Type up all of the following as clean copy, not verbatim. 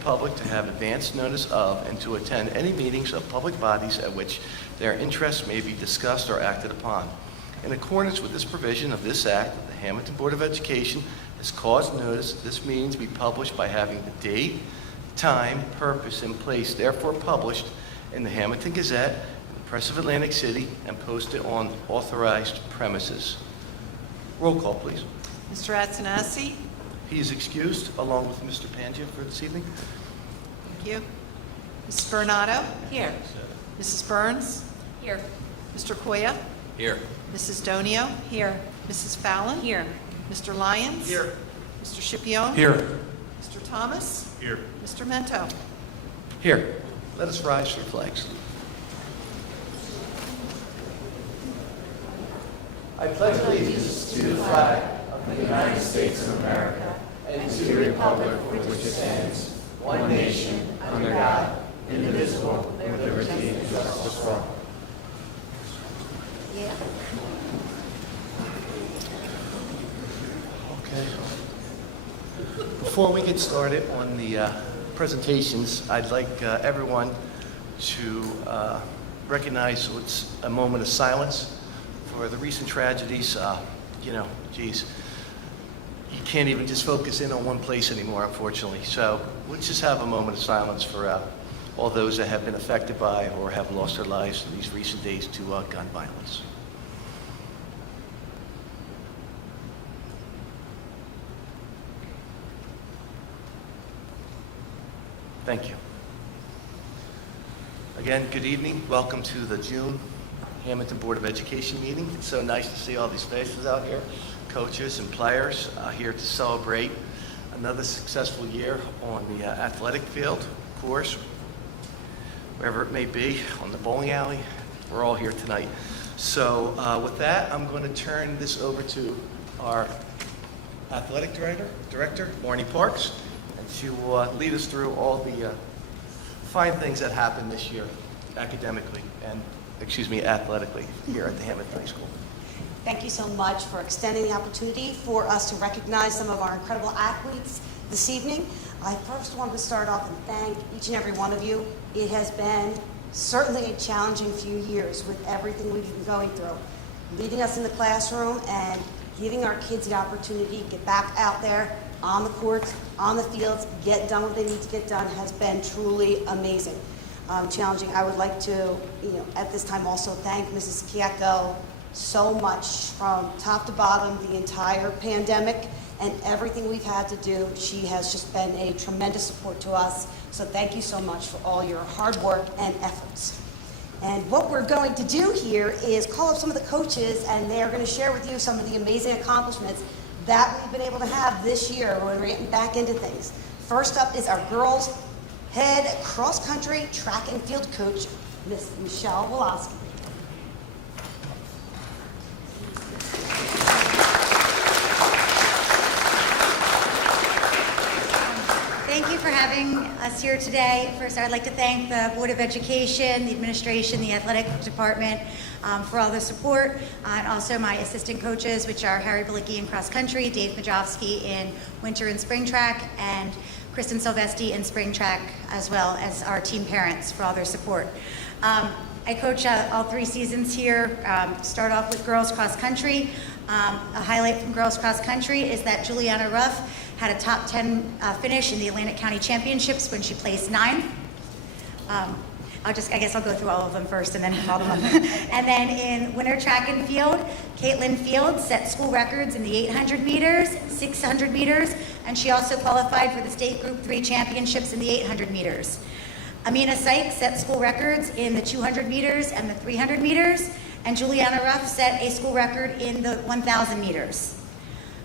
public to have advance notice of and to attend any meetings of public bodies at which their interests may be discussed or acted upon. In accordance with this provision of this Act, the Hammonton Board of Education has caused notice of this meeting to be published by having the date, time, purpose, and place therefore published in the Hammonton Gazette, the Press of Atlantic City, and posted on authorized premises. Roll call, please. Mr. Attanassi? He is excused, along with Mr. Pangia for this evening. Thank you. Mrs. Bernardo? Here. Mrs. Burns? Here. Mr. Koya? Here. Mrs. Donio? Here. Mrs. Fallon? Here. Mr. Lyons? Here. Mr. Scipione? Here. Mr. Thomas? Here. Mr. Mento? Here. Let us rise for flags. I pledge allegiance to the flag of the United States of America and to the republic for which it stands, one nation, under God, indivisible, with liberty and justice for all. Yeah. Okay. Before we get started on the presentations, I'd like everyone to recognize what's a moment of silence for the recent tragedies. Geez, you can't even just focus in on one place anymore, unfortunately. So let's just have a moment of silence for all those that have been affected by or have lost their lives in these recent days to gun violence. Thank you. Again, good evening. Welcome to the June Hammonton Board of Education meeting. It's so nice to see all these faces out here, coaches and players here to celebrate another successful year on the athletic field, of course, wherever it may be, on the bowling alley. We're all here tonight. So with that, I'm going to turn this over to our athletic director, Marnie Parks, and she will lead us through all the fine things that happened this year academically and athletically here at the Hammonton High School. Thank you so much for extending the opportunity for us to recognize some of our incredible athletes this evening. I first want to start off and thank each and every one of you. It has been certainly a challenging few years with everything we've been going through. Leading us in the classroom and giving our kids the opportunity to get back out there on the courts, on the fields, get done what they need to get done has been truly amazing. Challenging. I would like to, at this time also thank Mrs. Kieko so much from top to bottom, the entire pandemic and everything we've had to do. She has just been a tremendous support to us. So thank you so much for all your hard work and efforts. And what we're going to do here is call up some of the coaches, and they're going to share with you some of the amazing accomplishments that we've been able to have this year when we're getting back into things. First up is our girls' head cross-country track and field coach, Miss Michelle Woloski. Thank you for having us here today. First, I'd like to thank the Board of Education, the administration, the athletic department for all the support, and also my assistant coaches, which are Harry Balicki in cross country, Dave Majowski in winter and spring track, and Kristen Silvesti in spring track, as well as our team parents for all their support. I coach all 3 seasons here. Start off with girls cross country. A highlight from girls cross country is that Juliana Ruff had a top 10 finish in the Atlantic County Championships when she placed 9. I guess I'll go through all of them first and then all of them. And then in winter track and field, Caitlin Fields set school records in the 800 meters, 600 meters, and she also qualified for the state Group 3 championships in the 800 meters. Amina Sykes set school records in the 200 meters and the 300 meters, and Juliana Ruff set a school record in the 1,000 meters.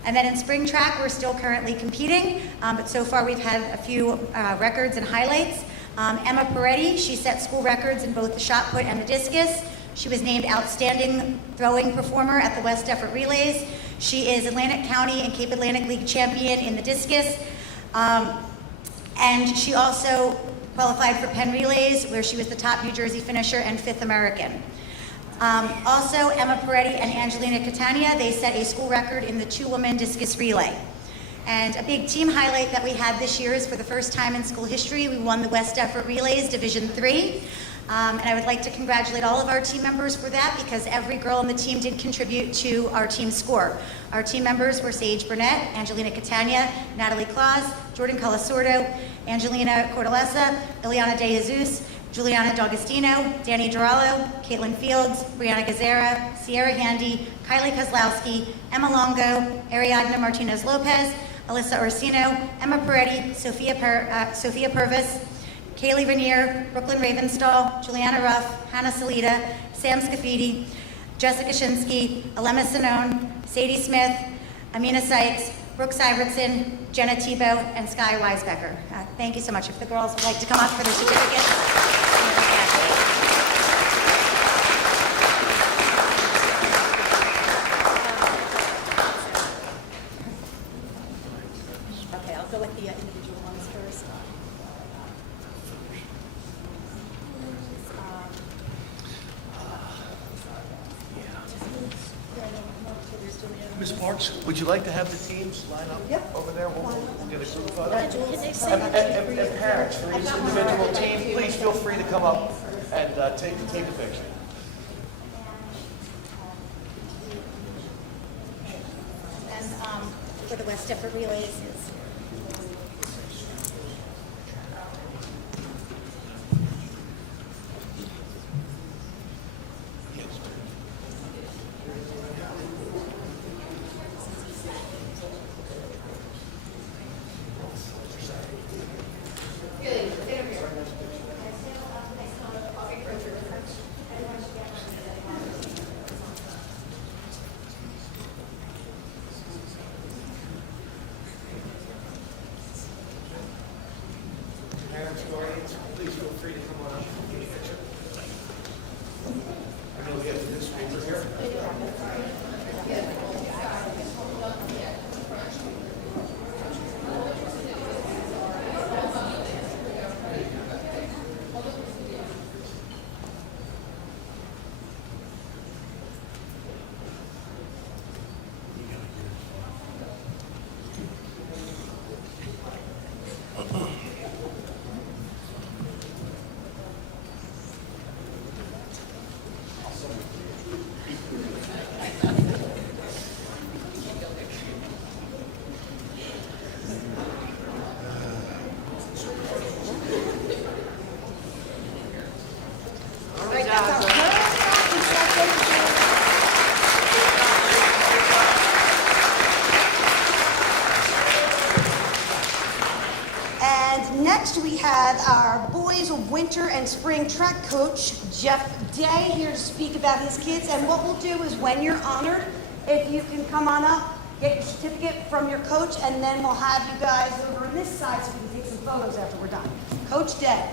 And then in spring track, we're still currently competing, but so far we've had a few records and highlights. Emma Peretti, she set school records in both the shot put and the discus. She was named Outstanding Throwing Performer at the West Effort Relays. She is Atlantic County and Cape Atlantic League champion in the discus. And she also qualified for Penn Relays, where she was the top New Jersey finisher and 5th American. Also, Emma Peretti and Angelina Catania, they set a school record in the 2-woman discus relay. And a big team highlight that we had this year is for the first time in school history, we won the West Effort Relays Division III. And I would like to congratulate all of our team members for that because every girl on the team did contribute to our team score. Our team members were Sage Burnett, Angelina Catania, Natalie Claus, Jordan Colasordo, Angelina Cordalesa, Ileana De Jesus, Juliana D'Agostino, Danny Durallo, Caitlin Fields, Brianna Gazera, Sierra Handy, Kylie Kozlowski, Emma Longo, Ariadna Martinez Lopez, Alyssa Orsino, Emma Peretti, Sophia Purvis, Kaylee Rainier, Brooklyn Ravenstall, Juliana Ruff, Hannah Salida, Sam Scafidi, Jessica Shinsky, Alema Sinone, Sadie Smith, Amina Sykes, Brooke Syvertson, Jenna Tebow, and Sky Weisbecker. Thank you so much. If the girls would like to come up for their certificates. Okay, I'll go with the individual ones first. Ms. Parks, would you like to have the teams line up over there? We'll get a group photo. And parents, for each individual team, please feel free to come up and take a picture. And for the West Effort Relays is Parents, guardians, please feel free to come on up and get a picture. I know we have this paper here. And next we have our boys winter and spring track coach, Jeff Day, here to speak about his kids. And what we'll do is when you're honored, if you can come on up, get your certificate from your coach, and then we'll have you guys over on this side so we can take some photos after we're done. Coach Day.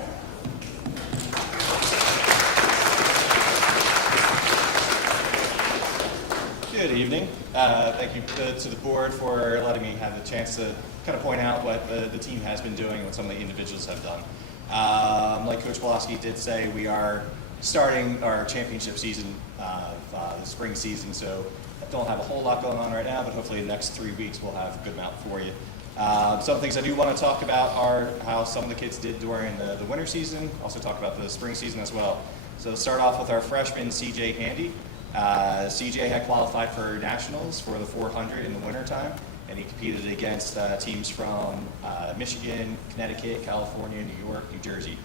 Good evening. Thank you to the board for letting me have the chance to kind of point out what the team has been doing and what some of the individuals have done. Like Coach Pulaski did say, we are starting our championship season of the spring season, so I don't have a whole lot going on right now, but hopefully in the next 3 weeks we'll have a good amount for you. Some things I do want to talk about are how some of the kids did during the winter season, also talk about the spring season as well. So start off with our freshman, CJ Handy. CJ had qualified for nationals for the 400 in the wintertime, and he competed against teams from Michigan, Connecticut, California, New York, New Jersey.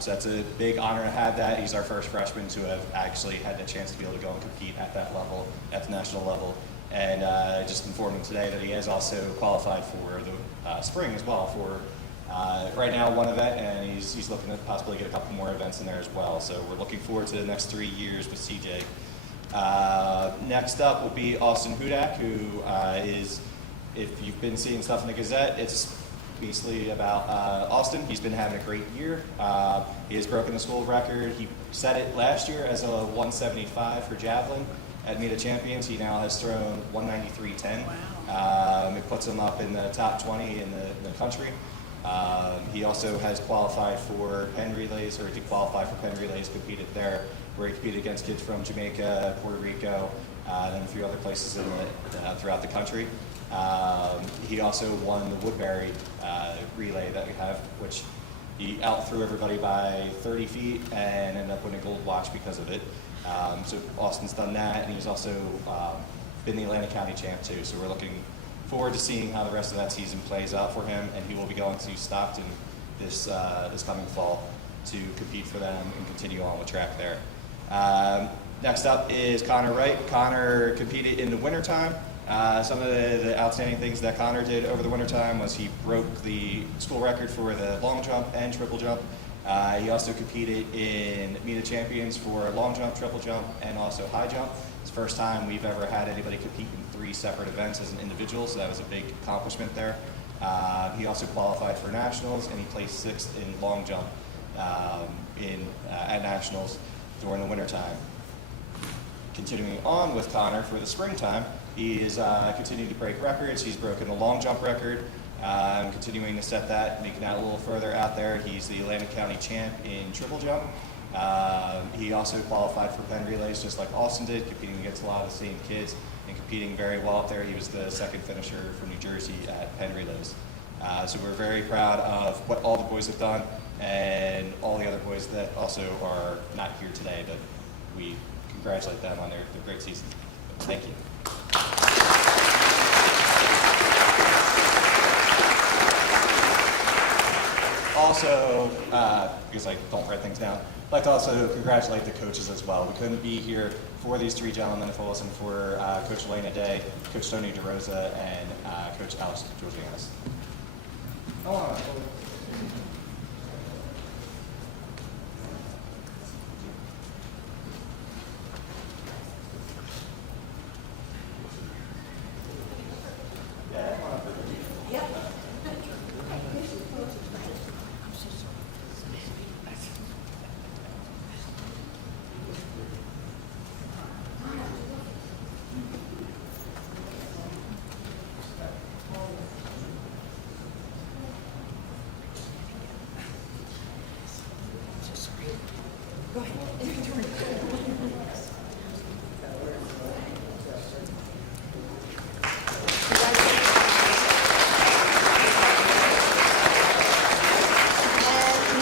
So that's a big honor to have that. He's our first freshman to have actually had the chance to be able to go and compete at that level, at the national level. And I just informed him today that he has also qualified for the spring as well for right now one event, and he's looking to possibly get a couple more events in there as well. So we're looking forward to the next 3 years with CJ. Next up will be Austin Hudak, who is, if you've been seeing stuff in the Gazette, it's basically about Austin. He's been having a great year. He has broken the school record. He set it last year as a 175 for javelin at Meet of Champions. He now has thrown 193.10. Wow. It puts him up in the top 20 in the country. He also has qualified for pen relays, or he did qualify for pen relays, competed there, where he competed against kids from Jamaica, Puerto Rico, and a few other places throughout the country. He also won the Woodbury relay that we have, which he outthrew everybody by 30 feet and ended up winning a gold watch because of it. So Austin's done that, and he's also been the Atlantic County champ too. So we're looking forward to seeing how the rest of that season plays out for him, and he will be going to Stockton this coming fall to compete for them and continue on with track there. Next up is Connor Wright. Connor competed in the wintertime. Some of the outstanding things that Connor did over the wintertime was he broke the school record for the long jump and triple jump. He also competed in Meet of Champions for long jump, triple jump, and also high jump. It's the first time we've ever had anybody compete in 3 separate events as an individual, so that was a big accomplishment there. He also qualified for nationals, and he placed 6th in long jump at nationals during the wintertime. Continuing on with Connor for the springtime, he is continuing to break records. He's broken the long jump record, continuing to set that, making that a little further out there. He's the Atlantic County champ in triple jump. He also qualified for Penn relays just like Austin did, competing against a lot of the same kids and competing very well up there. He was the 2nd finisher from New Jersey at Penn relays. So we're very proud of what all the boys have done and all the other boys that also are not here today, but we congratulate them on their great season. Thank you. Also, because I don't write things down, I'd like to also congratulate the coaches as well. We couldn't be here for these 3 gentlemen if it wasn't for Coach Elena Day, Coach Tony DeRosa, and Coach Alex Georgianis.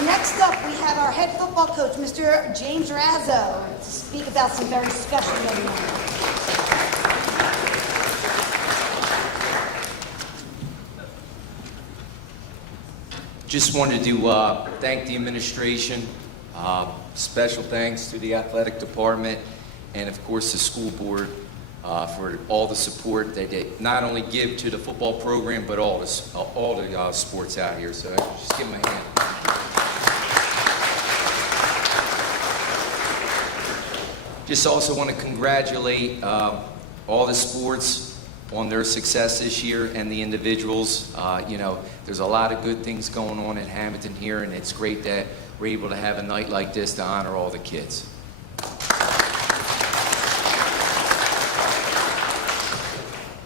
Next up, we have our head football coach, Mr. James Razzo, to speak about some very special young men. Just wanted to thank the administration, special thanks to the athletic department, and of course the school board for all the support that they not only give to the football program, but all the sports out here. So just give them a hand. Just also want to congratulate all the sports on their success this year and the individuals. You know, there's a lot of good things going on in Hammonton here, and it's great that we're able to have a night like this to honor all the kids.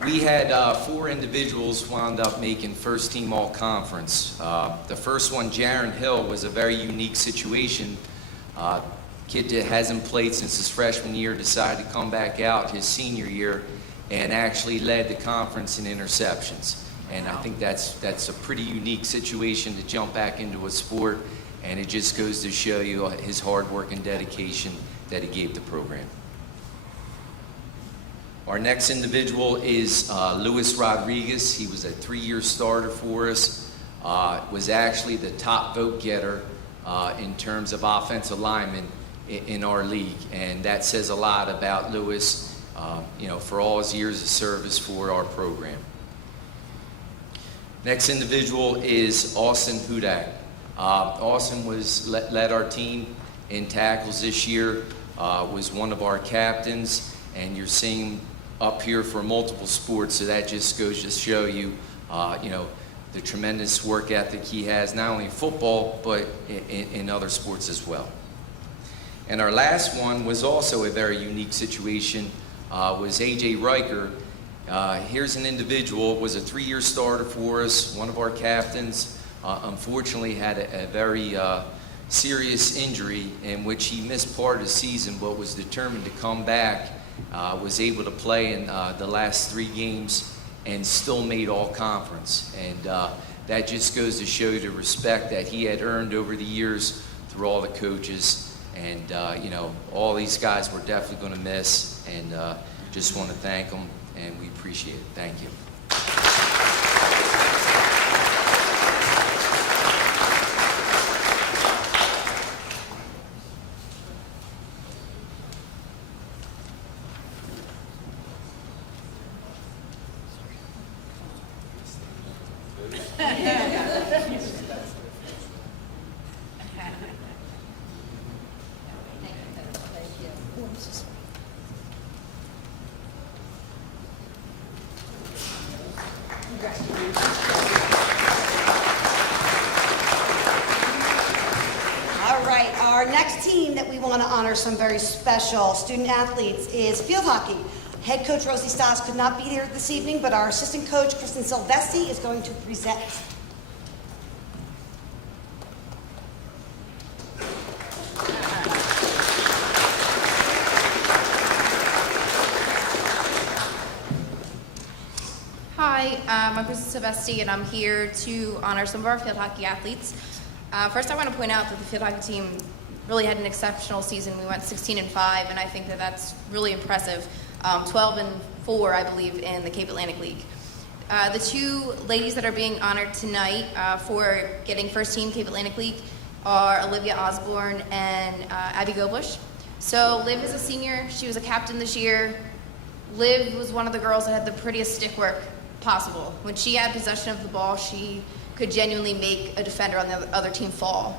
We had 4 individuals wound up making first team all conference. The first one, Jaron Hill, was a very unique situation. Kid that hasn't played since his freshman year decided to come back out his senior year and actually led the conference in interceptions. And I think that's a pretty unique situation to jump back into a sport, and it just goes to show you his hard work and dedication that he gave the program. Our next individual is Luis Rodriguez. He was a 3-year starter for us, was actually the top vote getter in terms of offensive linemen in our league, and that says a lot about Luis, you know, for all his years of service for our program. Next individual is Austin Hudak. Austin led our team in tackles this year, was one of our captains, and you're seeing up here for multiple sports, so that just goes to show you, you know, the tremendous work ethic he has, not only in football, but in other sports as well. And our last one was also a very unique situation, was A.J. Riker. Here's an individual, was a 3-year starter for us, one of our captains, unfortunately had a very serious injury in which he missed part of the season, but was determined to come back, was able to play in the last 3 games, and still made all conference. And that just goes to show the respect that he had earned over the years through all the coaches. And, all these guys we're definitely going to miss, and just want to thank them, and we appreciate it. Thank you. All right, our next team that we want to honor some very special student athletes is field hockey. Head coach Rosie Stas could not be here this evening, but our assistant coach Kristen Silvesti is going to present. Hi, I'm Kristen Silvesti, and I'm here to honor some of our field hockey athletes. First, I want to point out that the field hockey team really had an exceptional season. We went 16-5, and I think that that's really impressive. 12-4, I believe, in the Cape Atlantic League. The two ladies that are being honored tonight for getting first team Cape Atlantic League are Olivia Osborne and Abby Gobush. So Liv is a senior. She was a captain this year. Liv was one of the girls that had the prettiest stick work possible. When she had possession of the ball, she could genuinely make a defender on the other team fall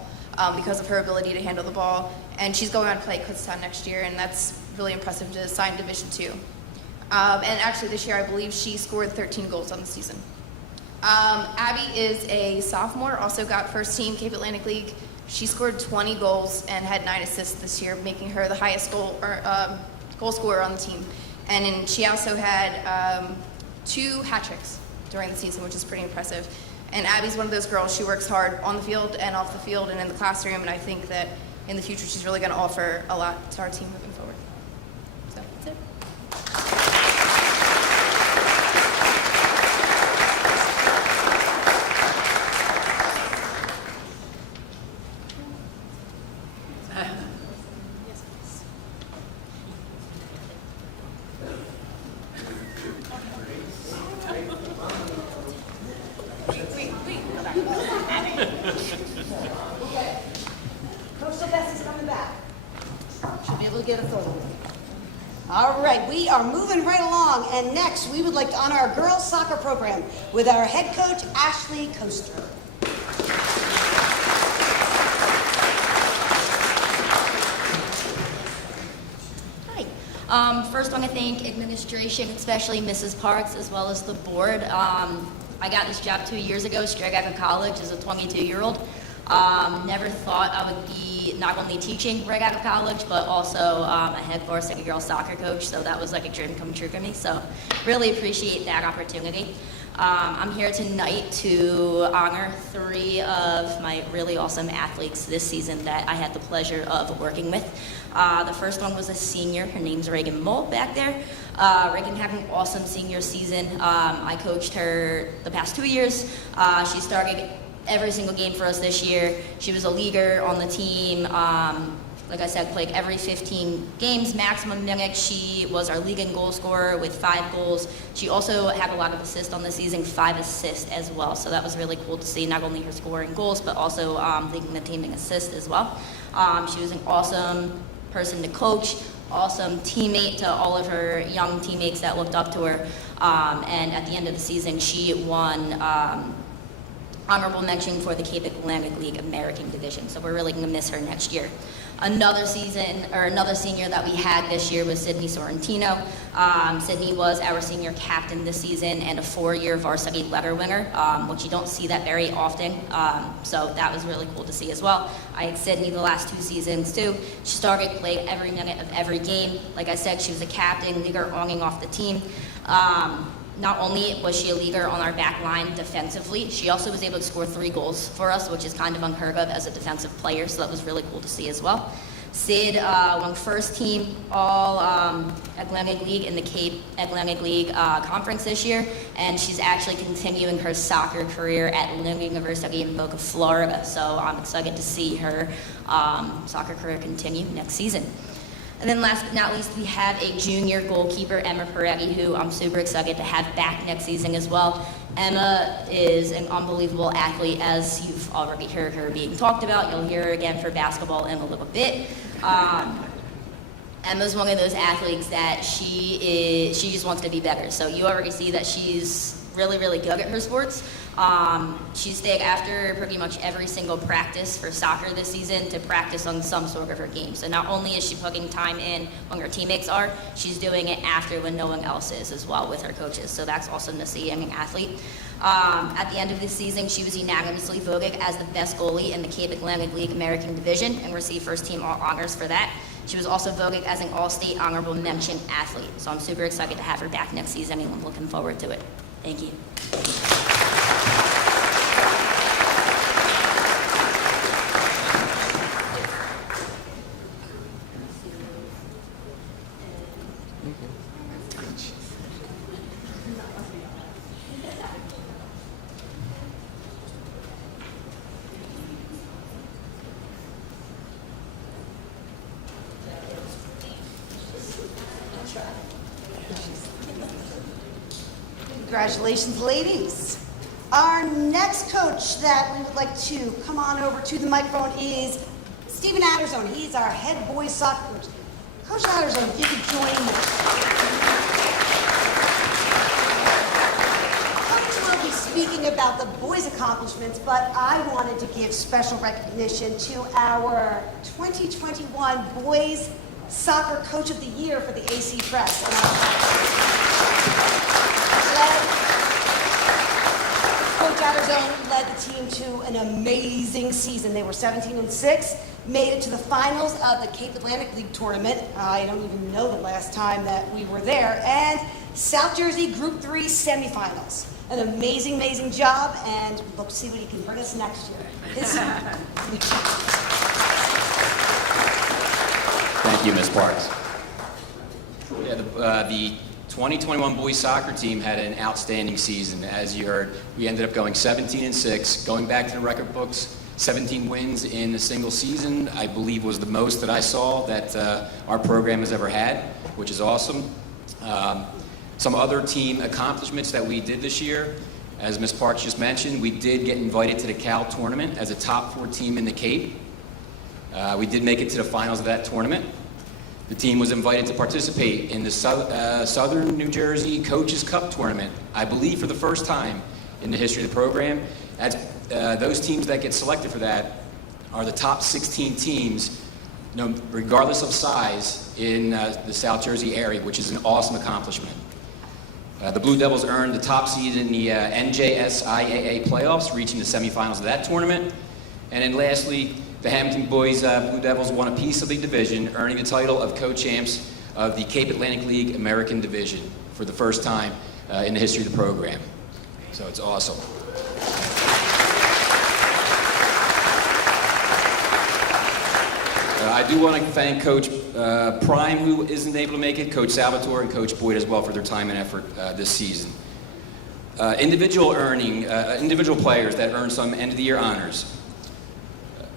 because of her ability to handle the ball. And she's going on to play at Kutztown next year, and that's really impressive to sign Division II. And actually this year, I believe she scored 13 goals on the season. Abby is a sophomore, also got first team Cape Atlantic League. She scored 20 goals and had 9 assists this year, making her the highest goal scorer on the team. And she also had 2 hat tricks during the season, which is pretty impressive. And Abby's one of those girls, she works hard on the field and off the field and in the classroom, and I think that in the future she's really going to offer a lot to our team moving forward. So that's it. Coach Silvesti's coming back. Should be able to get a photo. All right, we are moving right along, and next we would like to honor our girls soccer program with our head coach, Ashley Coaster. Hi. First, I want to thank administration, especially Mrs. Parks, as well as the board. I got this job 2 years ago straight out of college as a 22-year-old. Never thought I would be not only teaching right out of college, but also a head varsity girls soccer coach. So that was like a dream come true for me. So really appreciate that opportunity. I'm here tonight to honor 3 of my really awesome athletes this season that I had the pleasure of working with. The first one was a senior. Her name's Reagan Mole back there. Reagan had an awesome senior season. I coached her the past 2 years. She started every single game for us this year. She was a leaguer on the team. Like I said, played every 15 games, maximum minutes. She was our league and goal scorer with 5 goals. She also had a lot of assists on the season, 5 assists as well. So that was really cool to see, not only her scoring goals, but also leading the team in assists as well. She was an awesome person to coach, awesome teammate to all of her young teammates that looked up to her. And at the end of the season, she won honorable mention for the Cape Atlantic League American Division. So we're really going to miss her next year. Another senior that we had this year was Sydney Sorrentino. Sydney was our senior captain this season and a 4-year varsity letter winner, which you don't see that very often. So that was really cool to see as well. I had Sydney the last 2 seasons too. She started playing every minute of every game. Like I said, she was a captain, leader, owning off the team. Not only was she a leader on our back line defensively, she also was able to score 3 goals for us, which is kind of unheard of as a defensive player, so that was really cool to see as well. Sid won first team all Atlantic League in the Cape Atlantic League Conference this year, and she's actually continuing her soccer career at Lynn University in Boca, Florida. So I'm excited to see her soccer career continue next season. And then last but not least, we have a junior goalkeeper, Emma Peretti, who I'm super excited to have back next season as well. Emma is an unbelievable athlete, as you've already heard her being talked about. You'll hear her again for basketball in a little bit. Emma's one of those athletes that she just wants to be better. So you already see that she's really, really good at her sports. She stayed after pretty much every single practice for soccer this season to practice on some sort of her game. So not only is she putting time in when her teammates are, she's doing it after when no one else is as well with her coaches. So that's awesome to see in an athlete. At the end of this season, she was unanimously voted as the best goalie in the Cape Atlantic League American Division and received first team all honors for that. She was also voted as an all-state honorable mention athlete. So I'm super excited to have her back next season and I'm looking forward to it. Thank you. Congratulations, ladies. Our next coach that we would like to come on over to the microphone is Stephen Adderzone. He's our head boys soccer coach. Coach Adderzone, if you could join me. Coach will be speaking about the boys' accomplishments, but I wanted to give special recognition to our 2021 Boys Soccer Coach of the Year for the AC Press. Coach Adderzone led the team to an amazing season. They were 17-6, made it to the finals of the Cape Atlantic League tournament. I don't even know the last time that we were there. And South Jersey Group 3 semifinals. An amazing, amazing job, and look to see what he can bring us next year. Thank you, Ms. Parks. Yeah, the 2021 boys soccer team had an outstanding season. As you heard, we ended up going 17-6, going back to the record books. 17 wins in a single season, I believe, was the most that I saw that our program has ever had, which is awesome. Some other team accomplishments that we did this year, as Ms. Parks just mentioned, we did get invited to the Cal tournament as a top 4 team in the Cape. We did make it to the finals of that tournament. The team was invited to participate in the Southern New Jersey Coaches Cup tournament, I believe for the first time in the history of the program. Those teams that get selected for that are the top 16 teams, regardless of size, in the South Jersey area, which is an awesome accomplishment. The Blue Devils earned the top seed in the NJSIAA playoffs, reaching the semifinals of that tournament. And then lastly, the Hammonton boys Blue Devils won a piece of the division, earning the title of co-champs of the Cape Atlantic League American Division for the first time in the history of the program. So it's awesome. I do want to thank Coach Prime, who isn't able to make it, Coach Salvatore, and Coach Boyd as well for their time and effort this season. Individual players that earned some end-of-the-year honors.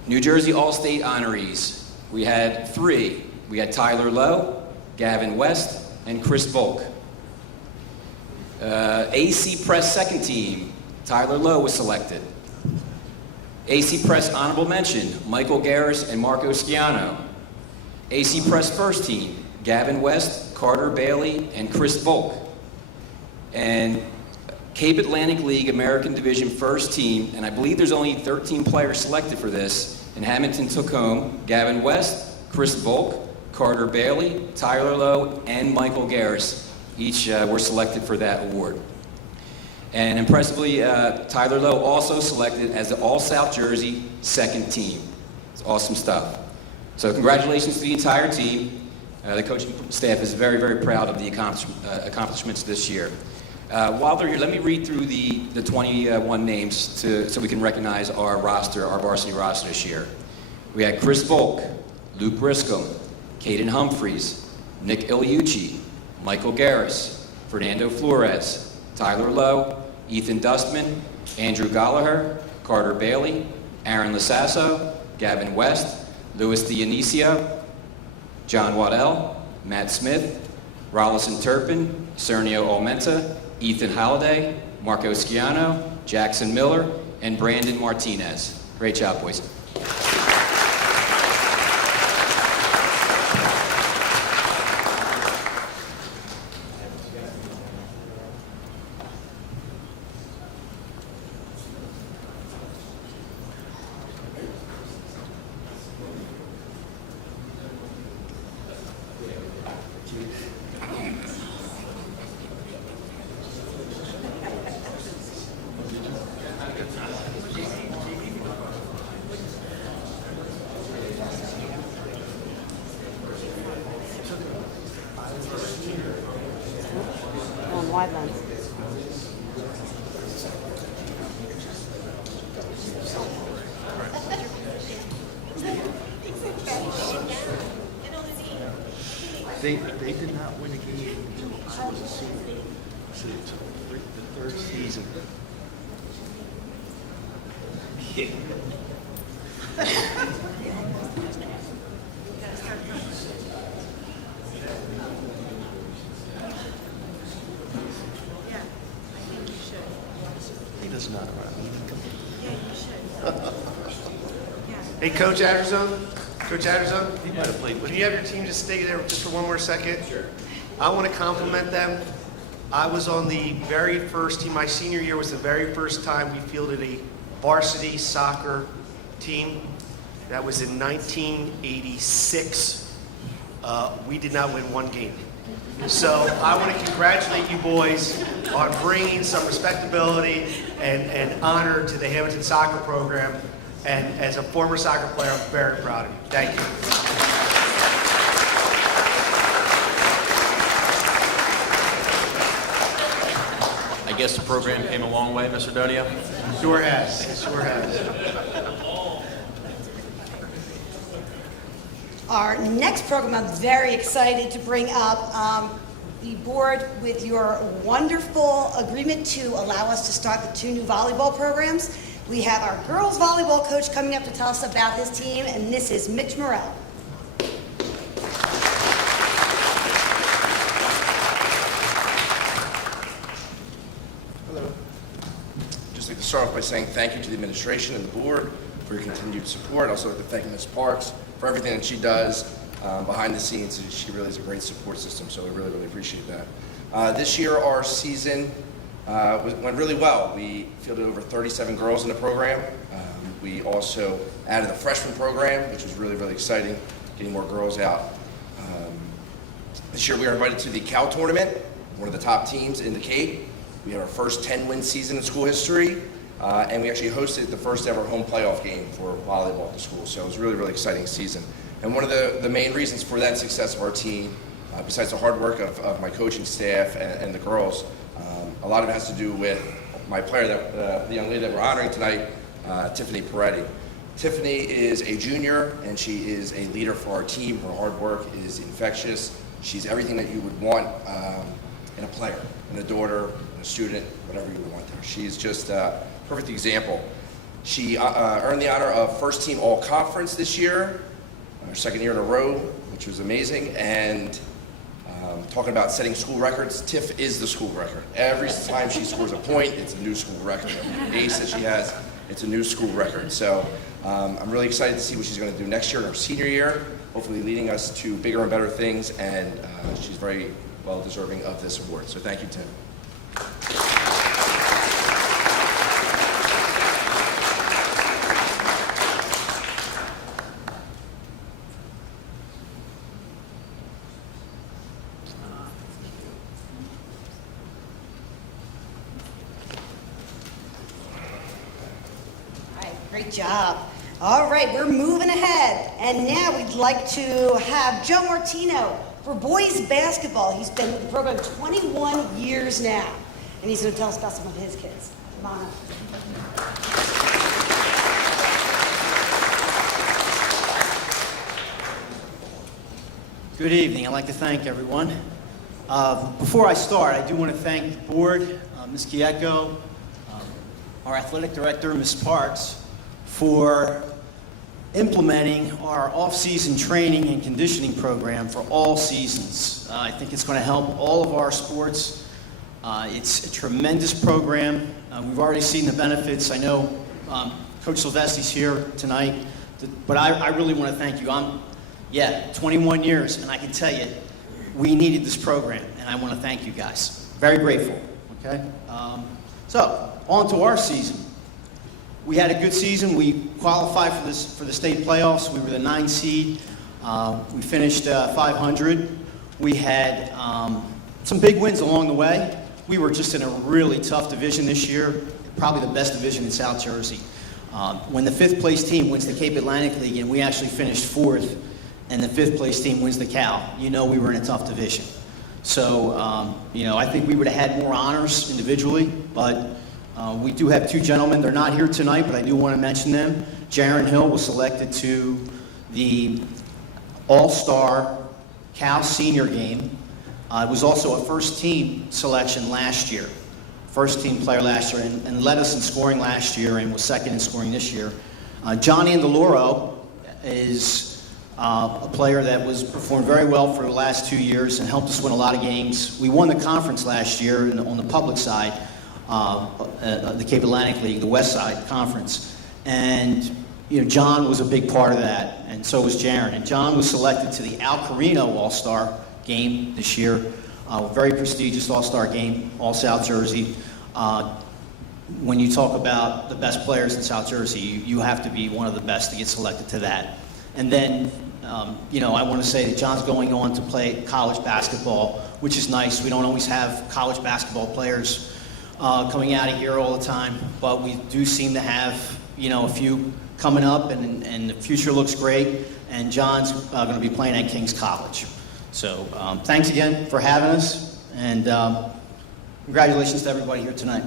New Jersey All-State honorees. We had 3. We had Tyler Lowe, Gavin West, and Chris Volk. AC Press second team, Tyler Lowe was selected. AC Press honorable mention, Michael Garris and Marco Sciano. AC Press first team, Gavin West, Carter Bailey, and Chris Volk. And Cape Atlantic League American Division first team, and I believe there's only 13 players selected for this, and Hammonton took home Gavin West, Chris Volk, Carter Bailey, Tyler Lowe, and Michael Garris. Each were selected for that award. And impressively, Tyler Lowe also selected as the All-South Jersey second team. It's awesome stuff. So congratulations to the entire team. The coaching staff is very, very proud of the accomplishments this year. While they're here, let me read through the 21 names so we can recognize our roster, our varsity roster this year. We had Chris Volk, Luke Briscom, Caden Humphreys, Nick Iliucci, Michael Garris, Fernando Flores, Tyler Lowe, Ethan Dustman, Andrew Gallagher, Carter Bailey, Aaron Lasasso, Gavin West, Louis Dionisio, John Waddell, Matt Smith, Rollison Turpin, Cernio Almenta, Ethan Halliday, Marco Schiano, Jackson Miller, and Brandon Martinez. Great job, boys. On wide lens. They did not win a game until I was a senior. So it's the third season. Yeah. He does not run. Hey, Coach Adderzone. Coach Adderzone, He might have played. would you have your team just stay there just for one more second? Sure. I want to compliment them. I was on the very first team. My senior year was the very first time we fielded a varsity soccer team. That was in 1986. We did not win one game. So I want to congratulate you boys on bringing some respectability and honor to the Hammonton soccer program. And as a former soccer player, I'm very proud of you. Thank you. I guess the program came a long way, Mr. Donio. Sure has. It sure has. Our next program, I'm very excited to bring up the board with your wonderful agreement to allow us to start the 2 new volleyball programs. We have our girls volleyball coach coming up to tell us about his team, and this is Mitch Morrell. Hello. Just like to start off by saying thank you to the administration and the board for your continued support. I'd also like to thank Ms. Parks for everything that she does behind the scenes. She really is a great support system, so I really, really appreciate that. This year, our season went really well. We fielded over 37 girls in the program. We also added a freshman program, which was really, really exciting, getting more girls out. This year we were invited to the Cal tournament, one of the top teams in the Cape. We had our first 10-win season in school history, and we actually hosted the first ever home playoff game for volleyball at the school. So it was a really, really exciting season. And one of the main reasons for that success of our team, besides the hard work of my coaching staff and the girls, a lot of it has to do with my player, the young lady that we're honoring tonight, Tiffany Peretti. Tiffany is a junior, and she is a leader for our team. Her hard work is infectious. She's everything that you would want in a player, in a daughter, in a student, whatever you would want there. She's just a perfect example. She earned the honor of first team all-conference this year, her second year in a row, which was amazing. And talking about setting school records, Tiff is the school record. Every time she scores a point, it's a new school record. Every ace that she has, it's a new school record. So I'm really excited to see what she's going to do next year in her senior year, hopefully leading us to bigger and better things, and she's very well deserving of this award. So thank you, Tim. Great job. All right, we're moving ahead. And now we'd like to have Joe Martino for boys basketball. He's been with the program 21 years now. And he's going to tell us about some of his kids. Come on up. Good evening. I'd like to thank everyone. Before I start, I do want to thank the board, Ms. Kieko, our athletic director, Ms. Parks, for implementing our off-season training and conditioning program for all seasons. I think it's going to help all of our sports. It's a tremendous program. We've already seen the benefits. I know Coach Silvesti's here tonight, but I really want to thank you. 21 years, and I can tell you, we needed this program, and I want to thank you guys. Very grateful, okay? So, on to our season. We had a good season. We qualified for the state playoffs. We were the 9 seed. We finished 500. We had some big wins along the way. We were just in a really tough division this year, probably the best division in South Jersey. When the 5th place team wins the Cape Atlantic League, and we actually finished 4th, and the 5th place team wins the Cal, you know we were in a tough division. So, I think we would have had more honors individually, but we do have 2 gentlemen. They're not here tonight, but I do want to mention them. Jaron Hill was selected to the All-Star Cal Senior Game. It was also a first-team selection last year, first-team player last year, and led us in scoring last year and was second in scoring this year. John Andaloro is a player that was performed very well for the last 2 years and helped us win a lot of games. We won the conference last year on the public side, the Cape Atlantic League, the West Side Conference. And John was a big part of that, and so was Jaron. And John was selected to the Al Carino All-Star Game this year, very prestigious All-Star Game, all South Jersey. When you talk about the best players in South Jersey, you have to be one of the best to get selected to that. And then, I want to say that John's going on to play college basketball, which is nice. We don't always have college basketball players coming out of here all the time, but we do seem to have, a few coming up, and the future looks great. And John's going to be playing at King's College. So thanks again for having us, and congratulations to everybody here tonight.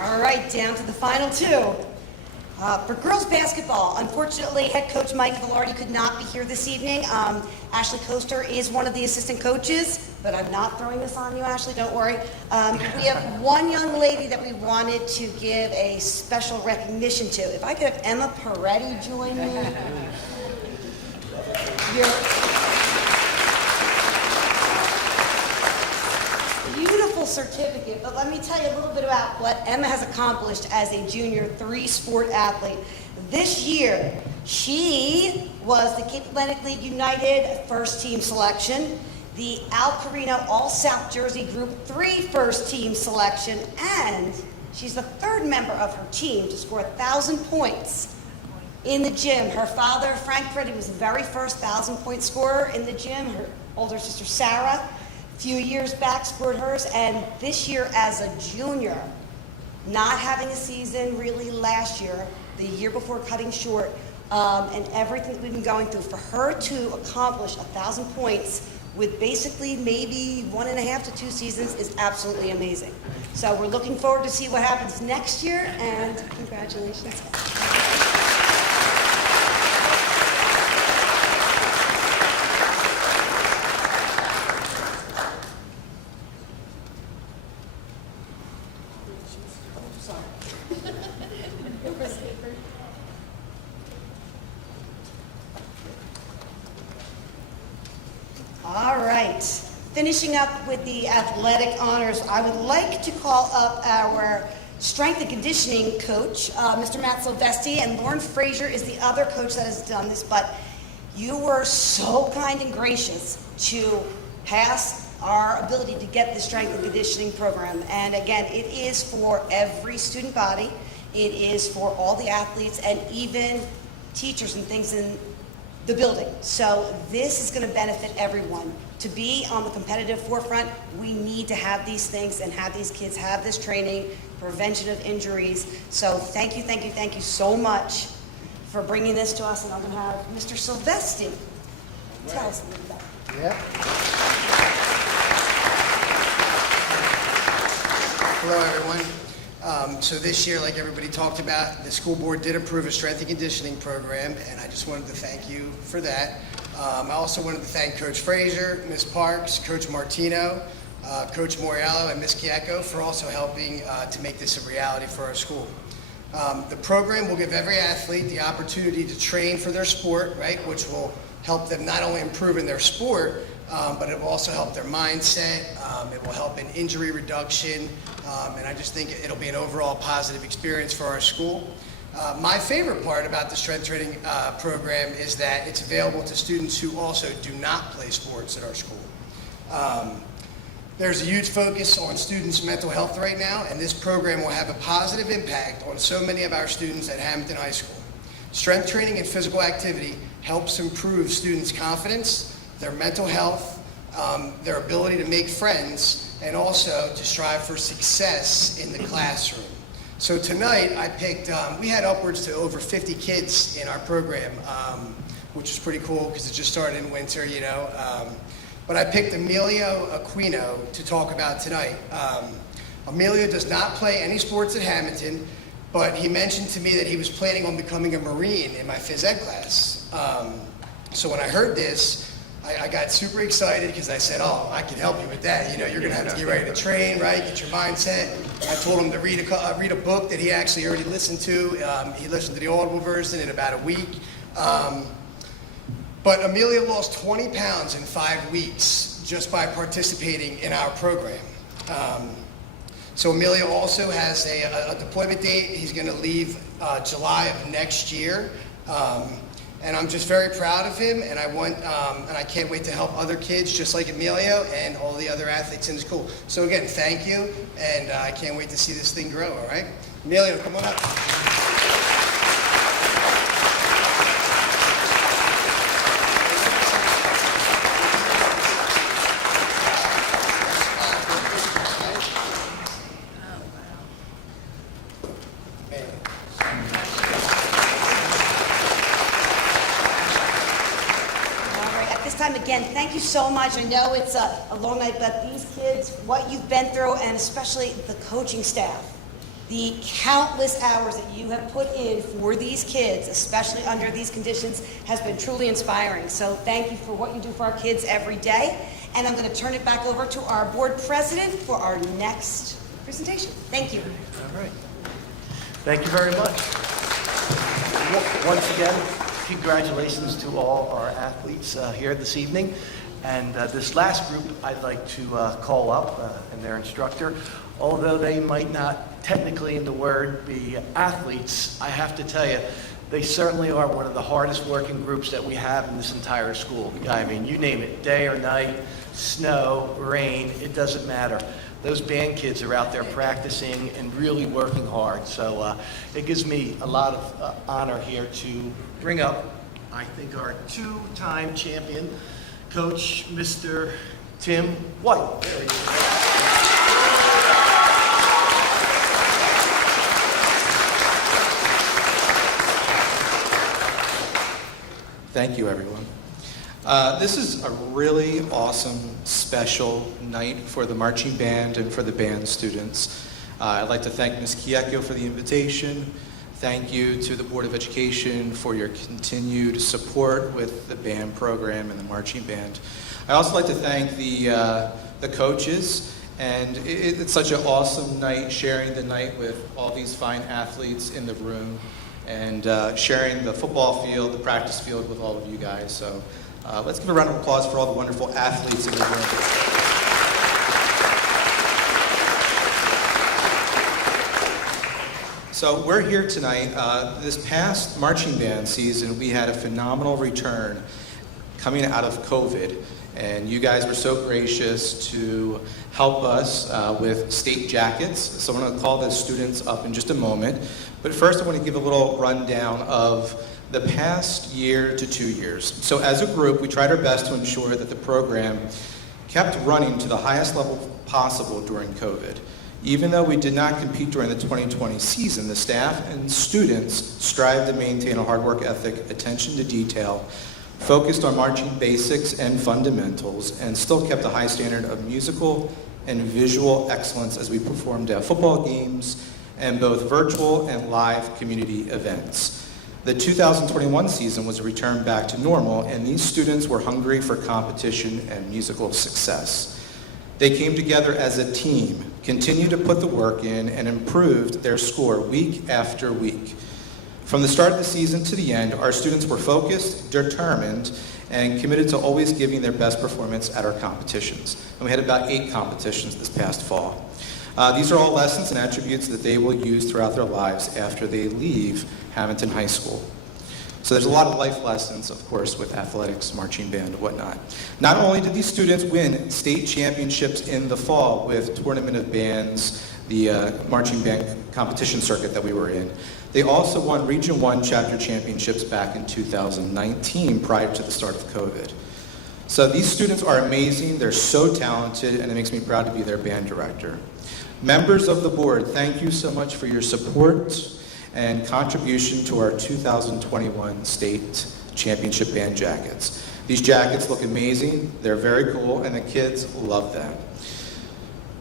All right, down to the final 2. For girls basketball, unfortunately, head coach Mike Velarde could not be here this evening. Ashley Coaster is one of the assistant coaches, but I'm not throwing this on you, Ashley, don't worry. We have one young lady that we wanted to give a special recognition to. If I could have Emma Peretti join me. Beautiful certificate, but let me tell you a little bit about what Emma has accomplished as a junior 3-sport athlete. This year, she was the Cape Atlantic League United first team selection, the Al Carino All South Jersey Group 3 first team selection, and she's the 3rd member of her team to score 1,000 points in the gym. Her father, Frank Peretti, was the very first 1,000-point scorer in the gym. Her older sister, Sarah, a few years back scored hers, and this year as a junior, not having a season really last year, the year before cutting short, and everything that we've been going through, for her to accomplish 1,000 points with basically maybe 1.5 to 2 seasons is absolutely amazing. So we're looking forward to see what happens next year, and congratulations. All right, finishing up with the athletic honors, I would like to call up our strength and conditioning coach, Mr. Matt Silvesti, and Lauren Frazier is the other coach that has done this, but you were so kind and gracious to pass our ability to get the strength and conditioning program. And again, it is for every student body. It is for all the athletes and even teachers and things in the building. So this is going to benefit everyone. To be on the competitive forefront, we need to have these things and have these kids have this training, prevention of injuries. So thank you so much for bringing this to us. And I'm going to have Mr. Silvesti tell us a little about it. Yeah. Hello, everyone. So this year, like everybody talked about, the school board did approve a strength and conditioning program, and I just wanted to thank you for that. I also wanted to thank Coach Frazier, Ms. Parks, Coach Martino, Coach Moriello, and Ms. Chiecco for also helping to make this a reality for our school. The program will give every athlete the opportunity to train for their sport, right, which will help them not only improve in their sport, but it will also help their mindset. It will help in injury reduction, and I just think it'll be an overall positive experience for our school. My favorite part about the strength training program is that it's available to students who also do not play sports at our school. There's a huge focus on students' mental health right now, and this program will have a positive impact on so many of our students at Hammonton High School. Strength training and physical activity helps improve students' confidence, their mental health, their ability to make friends, and also to strive for success in the classroom. So tonight I picked, we had upwards to over 50 kids in our program, which is pretty cool because it just started in winter, you know. But I picked Emilio Aquino to talk about tonight. Emilio does not play any sports at Hammonton, but he mentioned to me that he was planning on becoming a Marine in my phys ed class. So when I heard this, I got super excited because I said, oh, I can help you with that. You know, you're going to have to get ready to train, right? Get your mindset. I told him to read a book that he actually already listened to. He listened to the Audible version in about a week. But Amelia lost 20 pounds in 5 weeks just by participating in our program. So Amelia also has a deployment date. He's going to leave July of next year. And I'm just very proud of him, and I can't wait to help other kids just like Emilio and all the other athletes in the school. So again, thank you, and I can't wait to see this thing grow, all right? Emilio, come on up. Again, thank you so much. I know it's a long night, but these kids, what you've been through, and especially the coaching staff, the countless hours that you have put in for these kids, especially under these conditions, has been truly inspiring. So thank you for what you do for our kids every day. And I'm going to turn it back over to our board president for our next presentation. Thank you. All right. Thank you very much. Once again, congratulations to all our athletes here this evening. And this last group I'd like to call up, and their instructor. Although they might not technically in the word be athletes, I have to tell you, they certainly are one of the hardest working groups that we have in this entire school. I mean, you name it, day or night, snow, rain, it doesn't matter. Those band kids are out there practicing and really working hard. So it gives me a lot of honor here to bring up, I think, our two-time champion coach, Mr. Tim White. There he is. Thank you, everyone. This is a really awesome, special night for the marching band and for the band students. I'd like to thank Ms. Chiecco for the invitation. Thank you to the Board of Education for your continued support with the band program and the marching band. I also like to thank the coaches, and it's such an awesome night sharing the night with all these fine athletes in the room and sharing the football field, the practice field with all of you guys. So let's give a round of applause for all the wonderful athletes in the room. So we're here tonight. This past marching band season, we had a phenomenal return coming out of COVID. And you guys were so gracious to help us with state jackets. So I'm going to call the students up in just a moment. But first I want to give a little rundown of the past year to 2 years. So as a group, we tried our best to ensure that the program kept running to the highest level possible during COVID. Even though we did not compete during the 2020 season, the staff and students strived to maintain a hard work ethic, attention to detail, focused on marching basics and fundamentals, and still kept a high standard of musical and visual excellence as we performed football games and both virtual and live community events. The 2021 season was a return back to normal, and these students were hungry for competition and musical success. They came together as a team, continued to put the work in, and improved their score week after week. From the start of the season to the end, our students were focused, determined, and committed to always giving their best performance at our competitions. And we had about 8 competitions this past fall. These are all lessons and attributes that they will use throughout their lives after they leave Hammonton High School. So there's a lot of life lessons, of course, with athletics, marching band, and whatnot. Not only did these students win state championships in the fall with Tournament of Bands, the marching band competition circuit that we were in, they also won Region 1 chapter championships back in 2019 prior to the start of COVID. So these students are amazing, they're so talented, and it makes me proud to be their band director. Members of the board, thank you so much for your support and contribution to our 2021 state championship band jackets. These jackets look amazing, they're very cool, and the kids love them.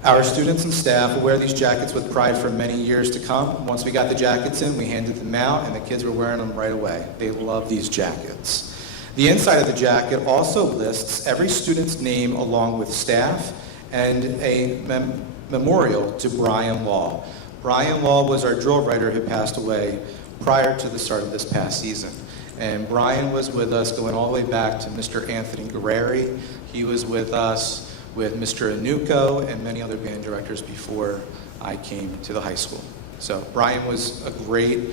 Our students and staff will wear these jackets with pride for many years to come. Once we got the jackets in, we handed them out, and the kids were wearing them right away. They love these jackets. The inside of the jacket also lists every student's name along with staff and a memorial to Brian Law. Brian Law was our drill writer who passed away prior to the start of this past season. And Brian was with us going all the way back to Mr. Anthony Guerreri. He was with us with Mr. Anuko and many other band directors before I came to the high school. So Brian was a great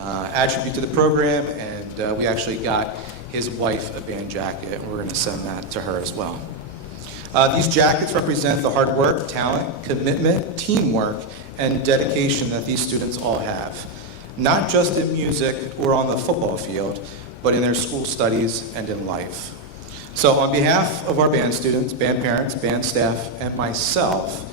attribute to the program, and we actually got his wife a band jacket, and we're going to send that to her as well. These jackets represent the hard work, talent, commitment, teamwork, and dedication that these students all have, not just in music or on the football field, but in their school studies and in life. So on behalf of our band students, band parents, band staff, and myself,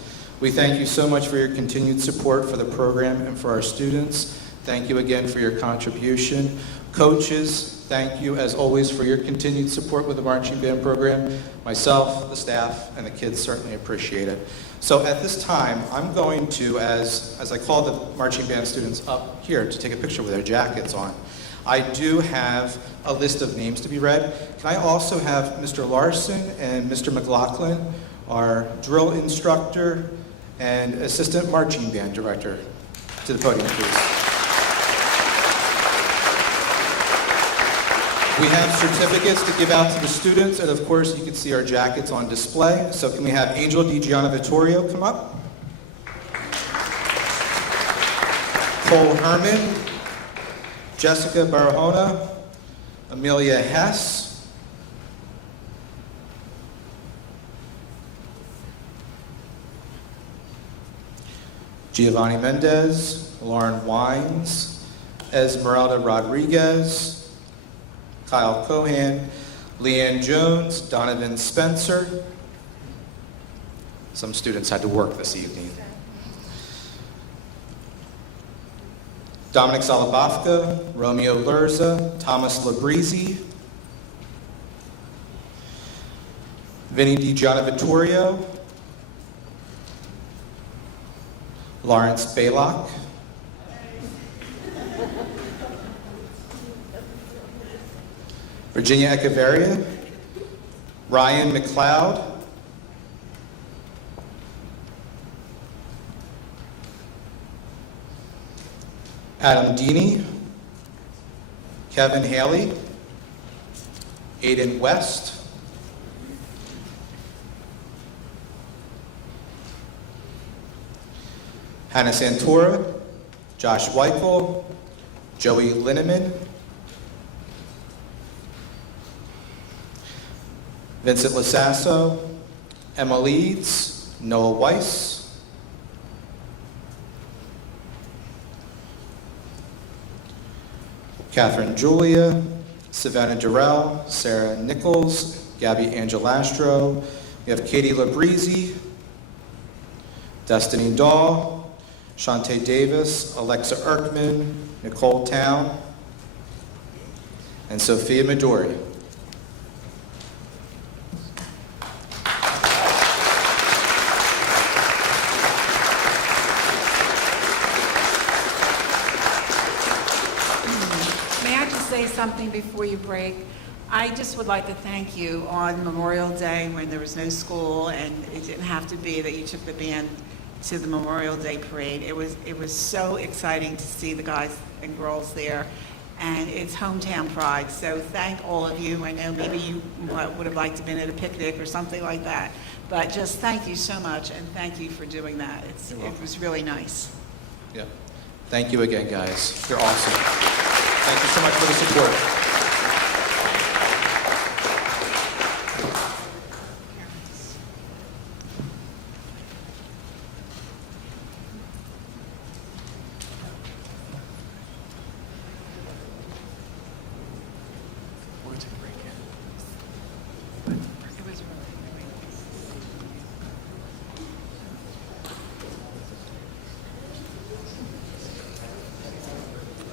we thank you so much for your continued support for the program and for our students. Thank you again for your contribution. Coaches, thank you as always for your continued support with the marching band program. Myself, the staff, and the kids certainly appreciate it. So at this time, I'm going to, as I call the marching band students up here to take a picture with their jackets on, I do have a list of names to be read. Can I also have Mr. Larson and Mr. McLaughlin, our drill instructor and assistant marching band director, to the podium, please. We have certificates to give out to the students, and of course, you can see our jackets on display. So can we have Angel DiGianna Vittorio come up? Cole Herman, Jessica Barahona, Amelia Hess, Giovanni Mendez, Lauren Wines, Esmeralda Rodriguez, Kyle Cohan, Leanne Jones, Donovan Spencer. Some students had to work this evening. Dominic Salabafka, Romeo Lerza, Thomas Labrizzi, Vinny DiGianna Vittorio, Lawrence Baylock, Virginia Echeverria, Ryan McLeod, Adam Deeney, Kevin Haley, Aiden West, Hannah Santora, Josh Weichel, Joey Linneman, Vincent Lasasso, Emma Leeds, Noah Weiss, Catherine Julia, Savannah Durrell, Sarah Nichols, Gabby Angelastro. We have Katie Labrizzi, Destiny Dahl, Shantae Davis, Alexa Erkman, Nicole Town, and Sophia Midori. say something before you break? I just would like to thank you on Memorial Day when there was no school and it didn't have to be that you took the band to the Memorial Day parade. It was so exciting to see the guys and girls there, and it's hometown pride. So thank all of you. I know maybe you would have liked to have been at a picnic or something like that, but just thank you so much, and thank you for doing that. It was really nice. Yeah. Thank you again, guys. You're awesome. Thank you so much for the support.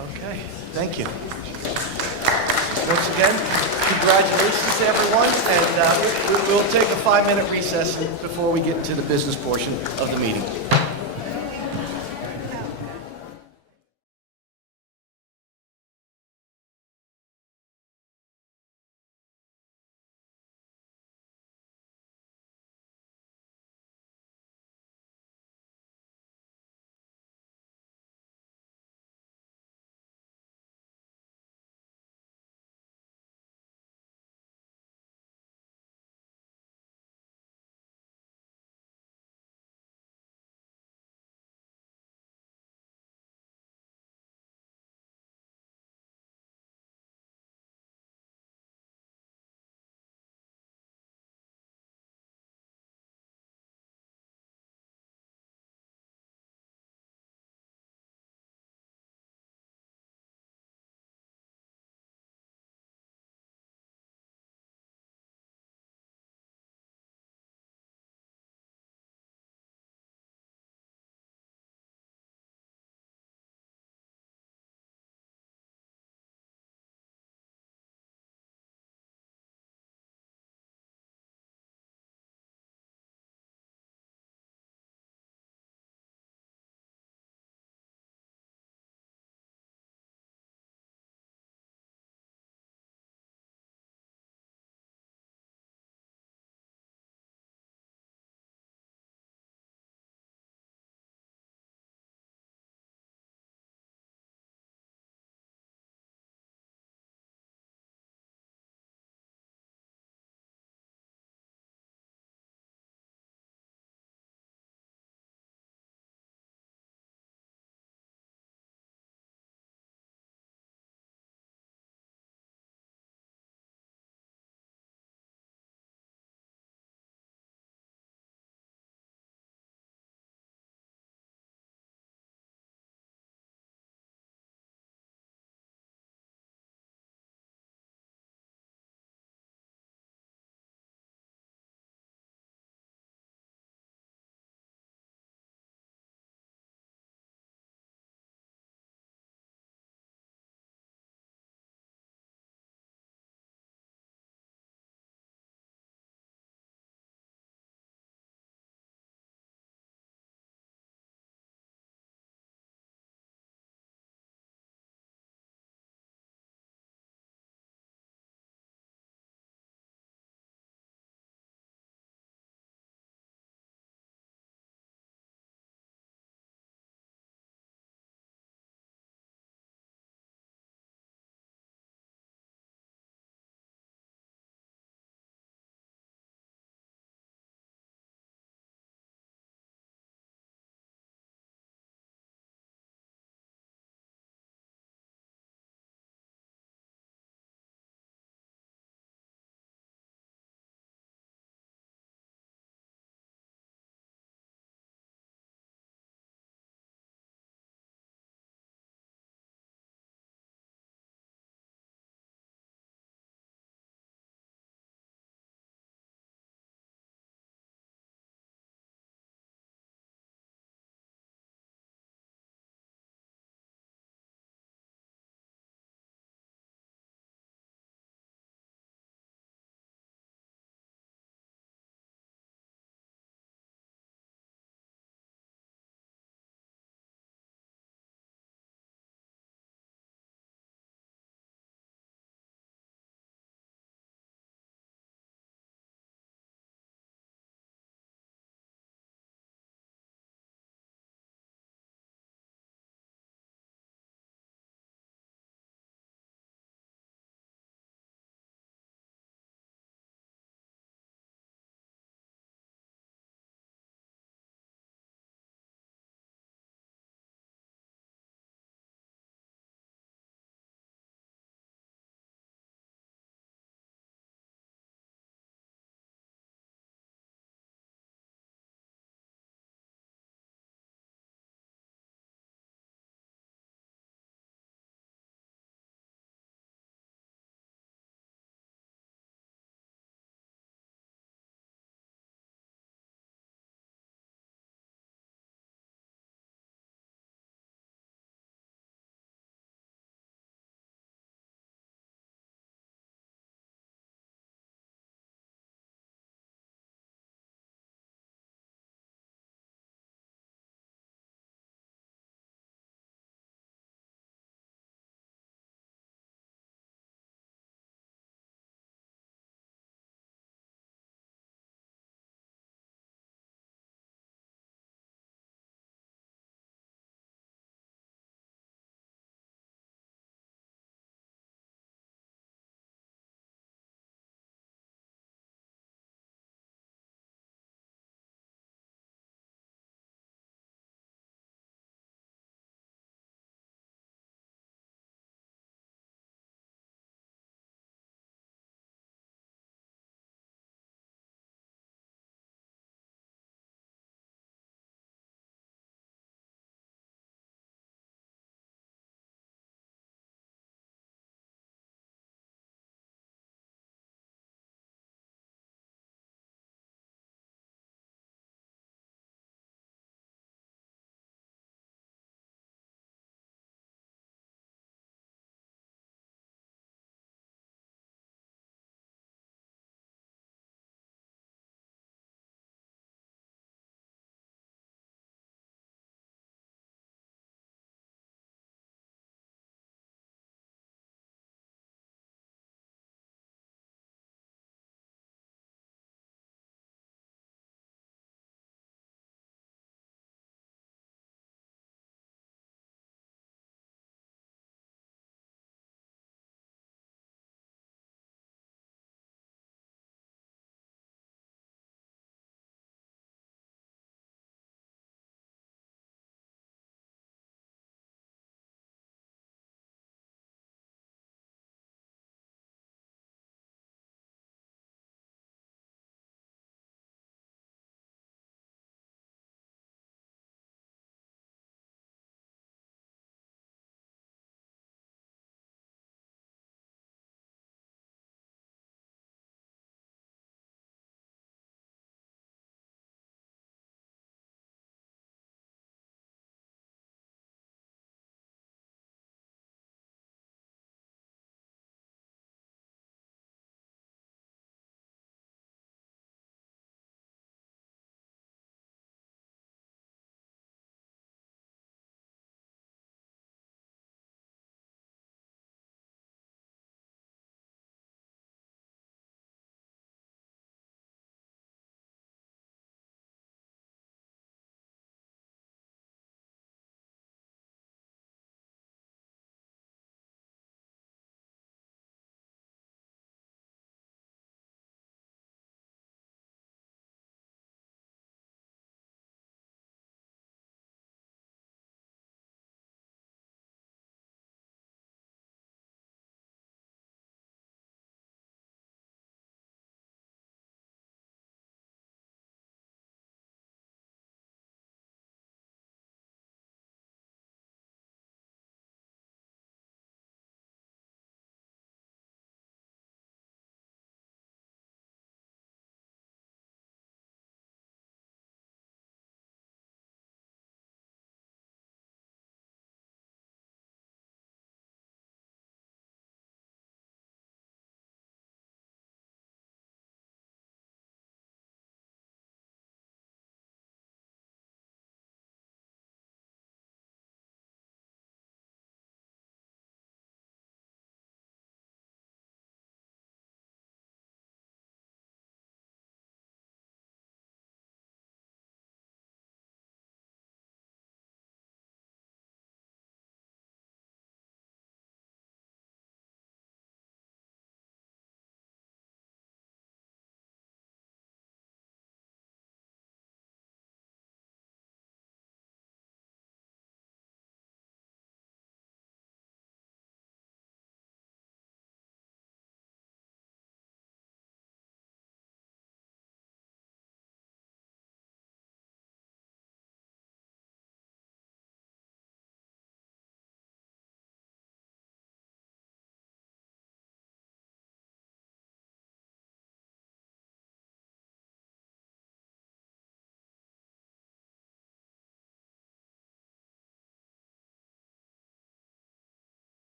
Okay, thank you. Once again, congratulations to everyone, and we'll take a 5-minute recess before we get into the business portion of the meeting.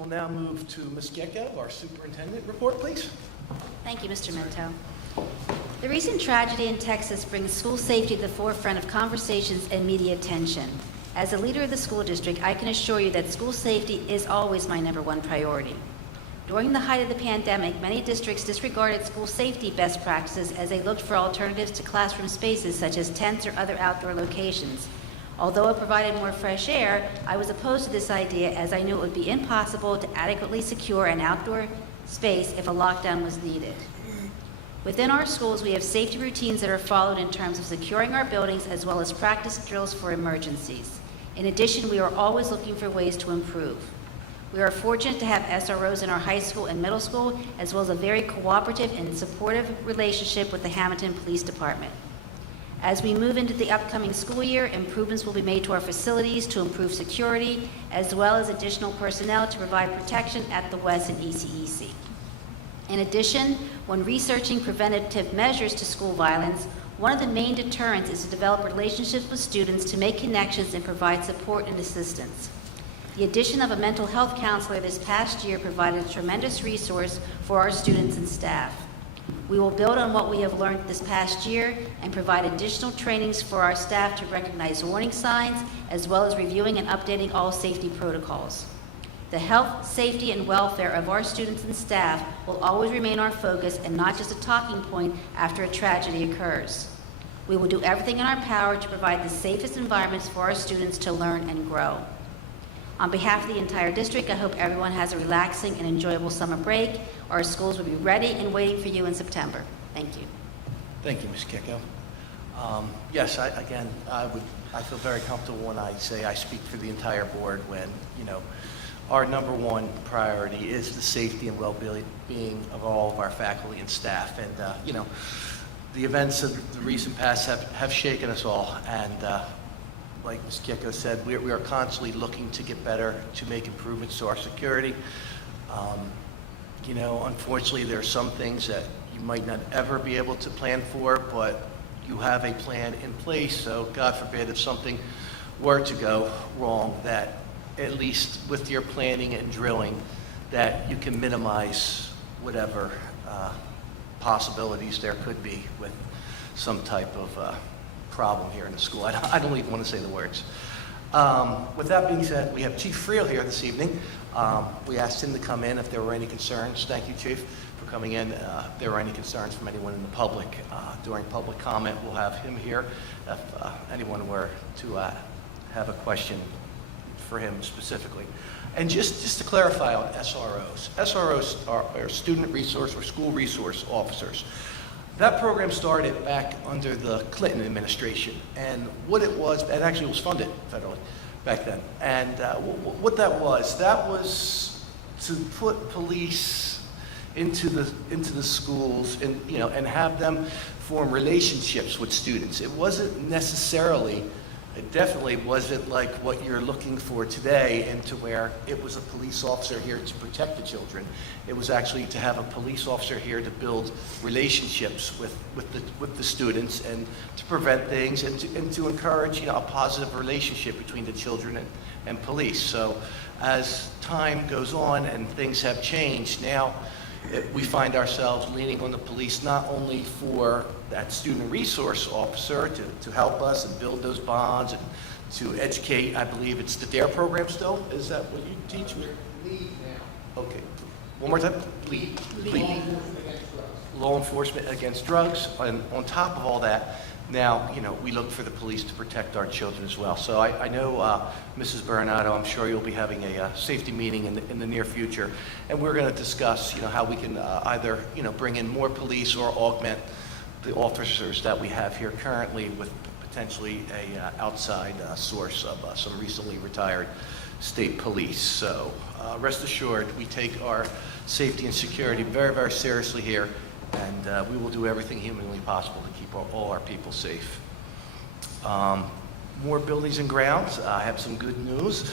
we'll now move to Ms. Gecko, our superintendent report, please. Thank you, Mr. Mento. The recent tragedy in Texas brings school safety to the forefront of conversations and media attention. As a leader of the school district, I can assure you that school safety is always my #1 priority. During the height of the pandemic, many districts disregarded school safety best practices as they looked for alternatives to classroom spaces such as tents or other outdoor locations. Although it provided more fresh air, I was opposed to this idea as I knew it would be impossible to adequately secure an outdoor space if a lockdown was needed. Within our schools, we have safety routines that are followed in terms of securing our buildings as well as practice drills for emergencies. In addition, we are always looking for ways to improve. We are fortunate to have SROs in our high school and middle school, as well as a very cooperative and supportive relationship with the Hammonton Police Department. As we move into the upcoming school year, improvements will be made to our facilities to improve security, as well as additional personnel to provide protection at the WES and ECEC. In addition, when researching preventative measures to school violence, one of the main deterrents is to develop relationships with students to make connections and provide support and assistance. The addition of a mental health counselor this past year provided a tremendous resource for our students and staff. We will build on what we have learned this past year and provide additional trainings for our staff to recognize warning signs, as well as reviewing and updating all safety protocols. The health, safety, and welfare of our students and staff will always remain our focus and not just a talking point after a tragedy occurs. We will do everything in our power to provide the safest environments for our students to learn and grow. On behalf of the entire district, I hope everyone has a relaxing and enjoyable summer break. Our schools will be ready and waiting for you in September. Thank you. Thank you, Ms. Kicko. Yes, I feel very comfortable when I say I speak for the entire board when, our #1 priority is the safety and well-being of all of our faculty and staff. And, the events of the recent past have shaken us all. And like Ms. Kicko said, we are constantly looking to get better, to make improvements to our security. Unfortunately, there are some things that you might not ever be able to plan for, but you have a plan in place. So God forbid if something were to go wrong, that at least with your planning and drilling, that you can minimize whatever possibilities there could be with some type of problem here in the school. I don't even want to say the words. With that being said, we have Chief Friel here this evening. We asked him to come in if there were any concerns. Thank you, Chief, for coming in. If there were any concerns from anyone in the public, during public comment, we'll have him here. If anyone were to have a question for him specifically. And just to clarify on SROs. SROs are student resource or school resource officers. That program started back under the Clinton administration, and what it was, and actually it was funded federally back then. And what that was to put police into the schools and have them form relationships with students. It wasn't necessarily, it definitely wasn't like what you're looking for today, into where it was a police officer here to protect the children. It was actually to have a police officer here to build relationships with the students and to prevent things and to encourage a positive relationship between the children and police. So as time goes on and things have changed, now we find ourselves leaning on the police not only for that student resource officer to help us and build those bonds and to educate. I believe it's the DARE program still. Is that what you teach? Lead now. Okay. One more time. Lead. Law enforcement against drugs. And on top of all that, now, we look for the police to protect our children as well. So I know Mrs. Bernardo, I'm sure you'll be having a safety meeting in the near future. And we're going to discuss, how we can either, bring in more police or augment the officers that we have here currently with potentially a outside source of some recently retired state police. So rest assured, we take our safety and security very, very seriously here. And we will do everything humanly possible to keep all our people safe. More buildings and grounds. I have some good news.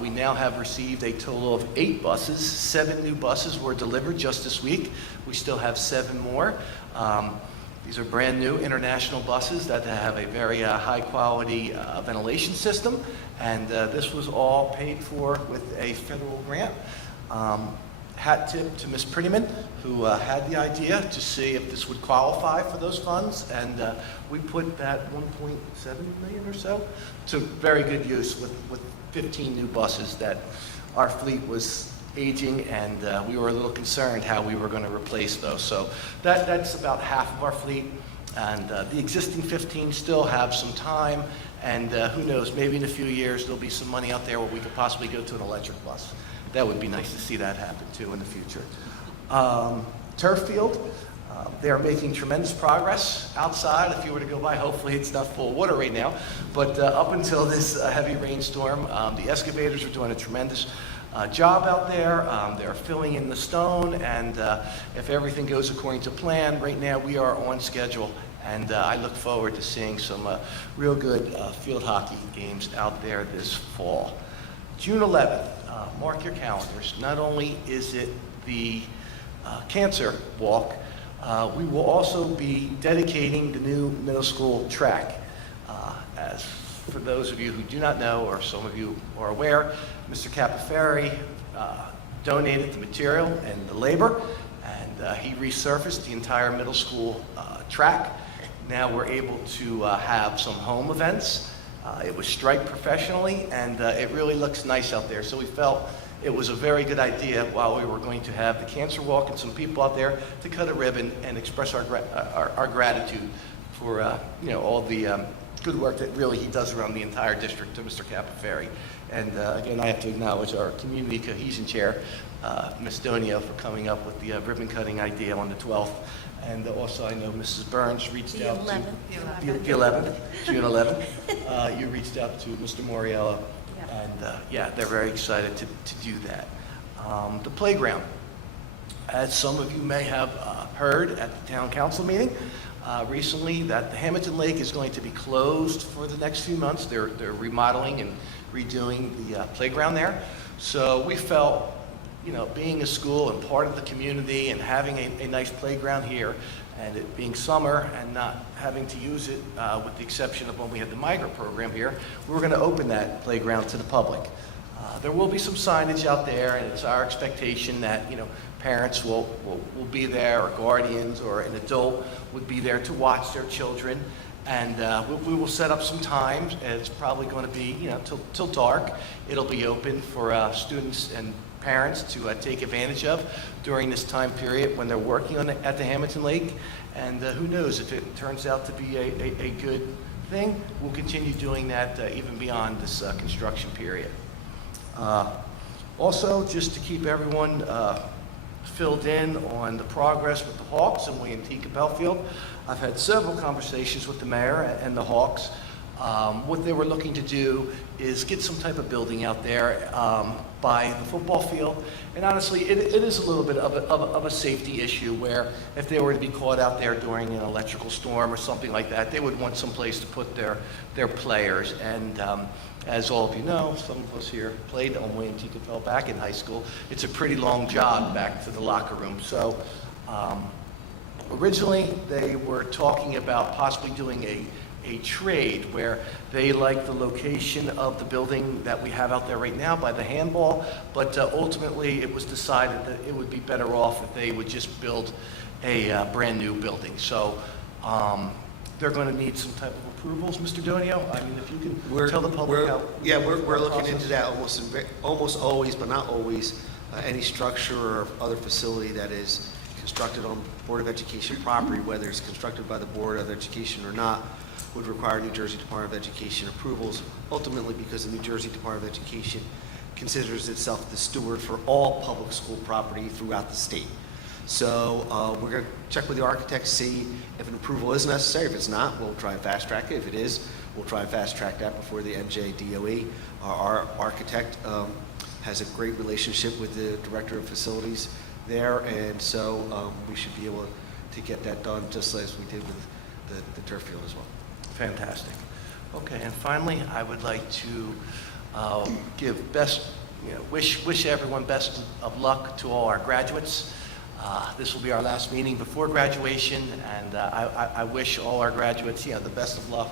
We now have received a total of 8 buses. 7 new buses were delivered just this week. We still have 7 more. These are brand new international buses that have a very high quality ventilation system. And this was all paid for with a federal grant. Hat tip to Ms. Prettyman, who had the idea to see if this would qualify for those funds, and we put that 1.7 million or so to very good use with 15 new buses that our fleet was aging, and we were a little concerned how we were going to replace those. So that's about half of our fleet, and the existing 15 still have some time, and who knows, maybe in a few years there'll be some money out there where we could possibly go to an electric bus. That would be nice to see that happen too in the future. Turf field, they are making tremendous progress outside. If you were to go by, hopefully it's not full of water right now, but up until this heavy rainstorm, the excavators are doing a tremendous job out there. They're filling in the stone, and if everything goes according to plan, right now we are on schedule, and I look forward to seeing some real good field hockey games out there this fall. June 11th, mark your calendars. Not only is it the cancer walk, we will also be dedicating the new middle school track. As for those of you who do not know, or some of you are aware, Mr. Capaferri donated the material and the labor, and he resurfaced the entire middle school track. Now we're able to have some home events. It was striped professionally, and it really looks nice out there. So we felt it was a very good idea, while we were going to have the cancer walk and some people out there, to cut a ribbon and express our gratitude for all the good work that really he does around the entire district to Mr. Capaferri. And again, I have to acknowledge our community cohesion chair, Ms. Donio, for coming up with the ribbon cutting idea on the 12th. And also, I know Mrs. Burns reached out to the 11th, June 11th. You reached out to Mr. Moriello, and yeah, they're very excited to do that. The playground, as some of you may have heard at the town council meeting recently, that the Hammonton Lake is going to be closed for the next few months. They're remodeling and redoing the playground there. So we felt, being a school and part of the community and having a nice playground here, and it being summer and not having to use it, with the exception of when we had the migrant program here, we were going to open that playground to the public. There will be some signage out there, and it's our expectation that, parents will be there, or guardians, or an adult would be there to watch their children. And we will set up some times, and it's probably going to be, till dark. It'll be open for students and parents to take advantage of during this time period when they're working at the Hammonton Lake. And who knows, if it turns out to be a good thing, we'll continue doing that even beyond this construction period. Also, just to keep everyone filled in on the progress with the Hawks and William T. Capel Field, I've had several conversations with the mayor and the Hawks. What they were looking to do is get some type of building out there by the football field. And honestly, it is a little bit of a safety issue, where if they were to be caught out there during an electrical storm or something like that, they would want some place to put their players. And as all of you know, some of us here played on William T. Capel back in high school. It's a pretty long jog back to the locker room. So originally, they were talking about possibly doing a trade where they like the location of the building that we have out there right now by the handball, but ultimately it was decided that it would be better off if they would just build a brand new building. So they're going to need some type of approvals, Mr. Donio. I mean, if you can tell the public how. Yeah, we're looking into that almost always, but not always. Any structure or other facility that is constructed on Board of Education property, whether it's constructed by the Board of Education or not, would require New Jersey Department of Education approvals, ultimately because the New Jersey Department of Education considers itself the steward for all public school property throughout the state. So we're going to check with the architect, see if an approval is necessary. If it's not, we'll try and fast track it. If it is, we'll try and fast track that before the NJDOE. Our architect has a great relationship with the Director of Facilities there, and so we should be able to get that done just as we did with the turf field as well. Fantastic. Okay, and finally, I would like to give wish everyone best of luck to all our graduates. This will be our last meeting before graduation, and I wish all our graduates, the best of luck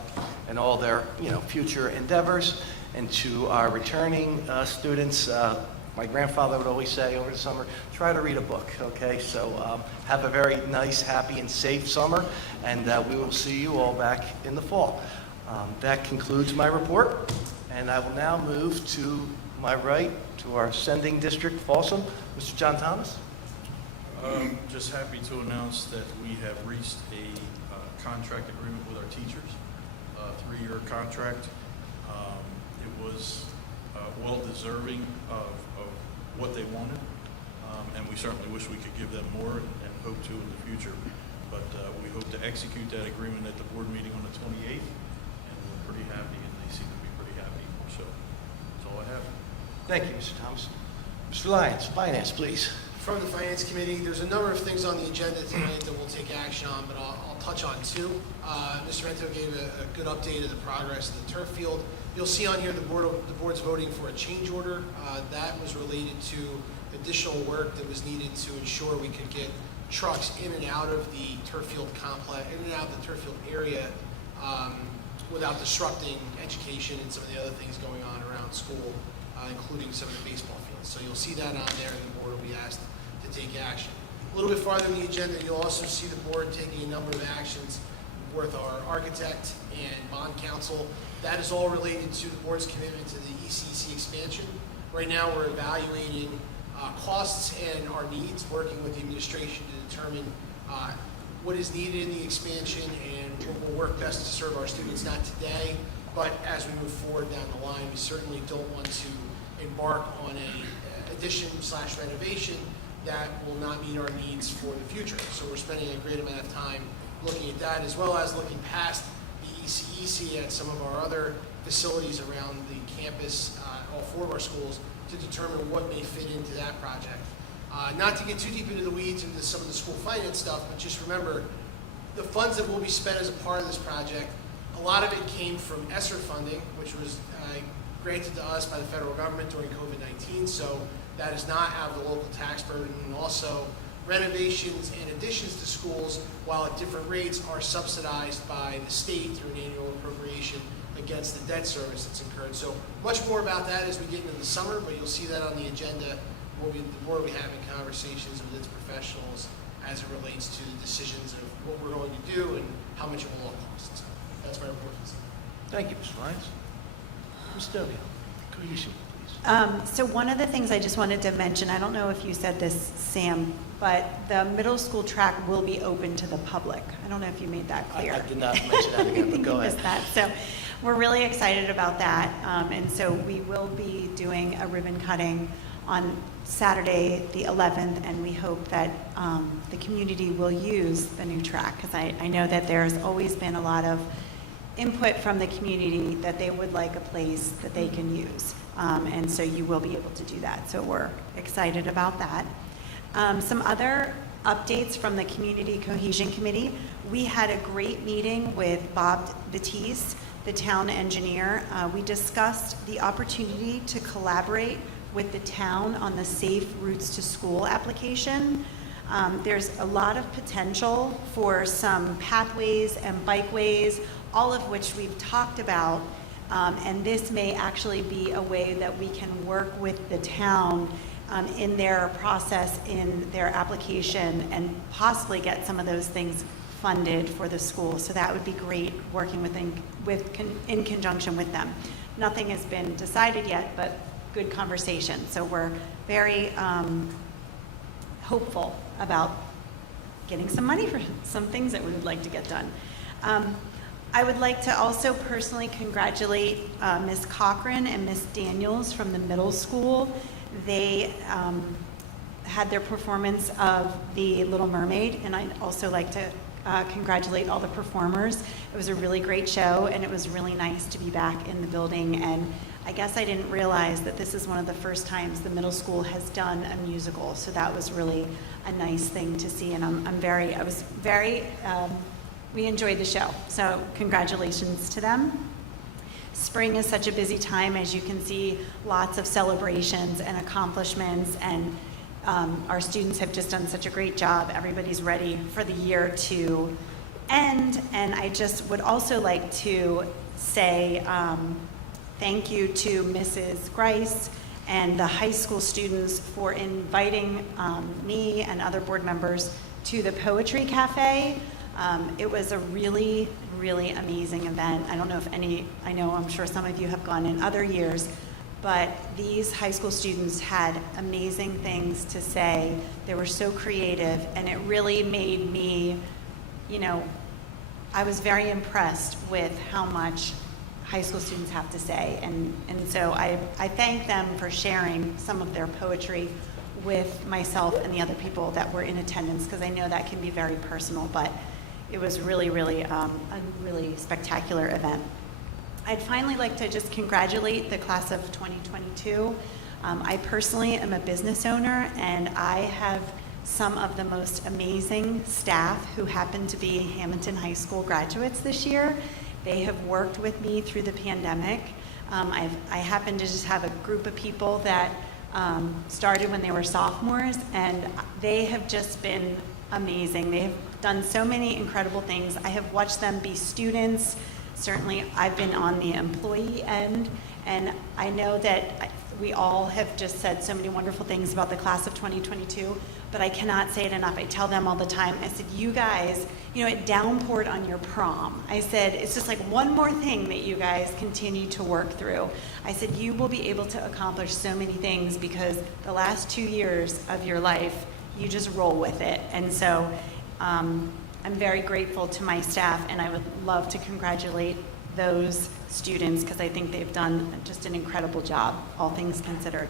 in all their, future endeavors. And to our returning students, my grandfather would always say over the summer, try to read a book, okay? So have a very nice, happy, and safe summer, and we will see you all back in the fall. That concludes my report, and I will now move to my right to our sending district, Folsom, Mr. John Thomas. Just happy to announce that we have reached a contract agreement with our teachers, a 3-year contract. It was well deserving of what they wanted, and we certainly wish we could give them more and hope to in the future. But we hope to execute that agreement at the board meeting on the 28th, and we're pretty happy, and they seem to be pretty happy. So that's all I have. Thank you, Mr. Thomas. Mr. Lyons, Finance, please. From the Finance Committee, there's a number of things on the agenda tonight that we'll take action on, but I'll touch on 2. Mr. Mento gave a good update of the progress of the turf field. You'll see on here the board's voting for a change order. That was related to additional work that was needed to ensure we could get trucks in and out of the turf field complex, in and out of the turf field area without disrupting education and some of the other things going on around school, including some of the baseball fields. So you'll see that on there, and the board will be asked to take action. A little bit farther in the agenda, you'll also see the board taking a number of actions with our architect and bond counsel. That is all related to the board's commitment to the ECC expansion. Right now, we're evaluating costs and our needs, working with the administration to determine what is needed in the expansion and what will work best to serve our students, not today, but as we move forward down the line. We certainly don't want to embark on a addition/renovation that will not meet our needs for the future. So we're spending a great amount of time looking at that, as well as looking past the ECEC at some of our other facilities around the campus, all 4 of our schools, to determine what may fit into that project. Not to get too deep into the weeds into some of the school finance stuff, but just remember, the funds that will be spent as a part of this project, a lot of it came from ESSER funding, which was granted to us by the federal government during COVID-19, so that is not out of the local tax burden. And also, renovations and additions to schools, while at different rates, are subsidized by the state through an annual appropriation against the debt service that's incurred. So much more about that as we get into the summer, but you'll see that on the agenda. The board will be having conversations with its professionals as it relates to the decisions of what we're going to do and how much it will all cost. So that's my report. Thank you, Mr. Lyons. Ms. Stovia, cohesion, please. So one of the things I just wanted to mention, I don't know if you said this, Sam, but the middle school track will be open to the public. I don't know if you made that clear. I did not mention that again, but go ahead. Missed that. So we're really excited about that. And so we will be doing a ribbon cutting on Saturday, the 11th, and we hope that the community will use the new track, because I know that there's always been a lot of input from the community that they would like a place that they can use. And so you will be able to do that. So we're excited about that. Some other updates from the Community Cohesion Committee. We had a great meeting with Bob Batiste, the town engineer. We discussed the opportunity to collaborate with the town on the Safe Routes to School application. There's a lot of potential for some pathways and bikeways, all of which we've talked about, and this may actually be a way that we can work with the town in their process, in their application, and possibly get some of those things funded for the school. So that would be great, working in conjunction with them. Nothing has been decided yet, but good conversation. So we're very hopeful about getting some money for some things that we would like to get done. I would like to also personally congratulate Ms. Cochran and Ms. Daniels from the middle school. They had their performance of The Little Mermaid, and I'd also like to congratulate all the performers. It was a really great show, and it was really nice to be back in the building. And I guess I didn't realize that this is one of the first times the middle school has done a musical, so that was really a nice thing to see. And we enjoyed the show, so congratulations to them. Spring is such a busy time, as you can see, lots of celebrations and accomplishments, and our students have just done such a great job. Everybody's ready for the year to end, and I just would also like to say thank you to Mrs. Grice and the high school students for inviting me and other board members to the Poetry Cafe. It was a really, really amazing event. I don't know if I'm sure some of you have gone in other years, but these high school students had amazing things to say. They were so creative, and it really made me, I was very impressed with how much high school students have to say. And so I thank them for sharing some of their poetry with myself and the other people that were in attendance, because I know that can be very personal, but it was really, really a really spectacular event. I'd finally like to just congratulate the class of 2022. I personally am a business owner, and I have some of the most amazing staff who happen to be Hammonton High School graduates this year. They have worked with me through the pandemic. I happen to just have a group of people that started when they were sophomores, and they have just been amazing. They have done so many incredible things. I have watched them be students. Certainly, I've been on the employee end, and I know that we all have just said so many wonderful things about the class of 2022, but I cannot say it enough. I tell them all the time. I said, you guys, it downpoured on your prom. I said, it's just like one more thing that you guys continue to work through. I said, you will be able to accomplish so many things because the last 2 years of your life, you just roll with it. And so I'm very grateful to my staff, and I would love to congratulate those students because I think they've done just an incredible job, all things considered.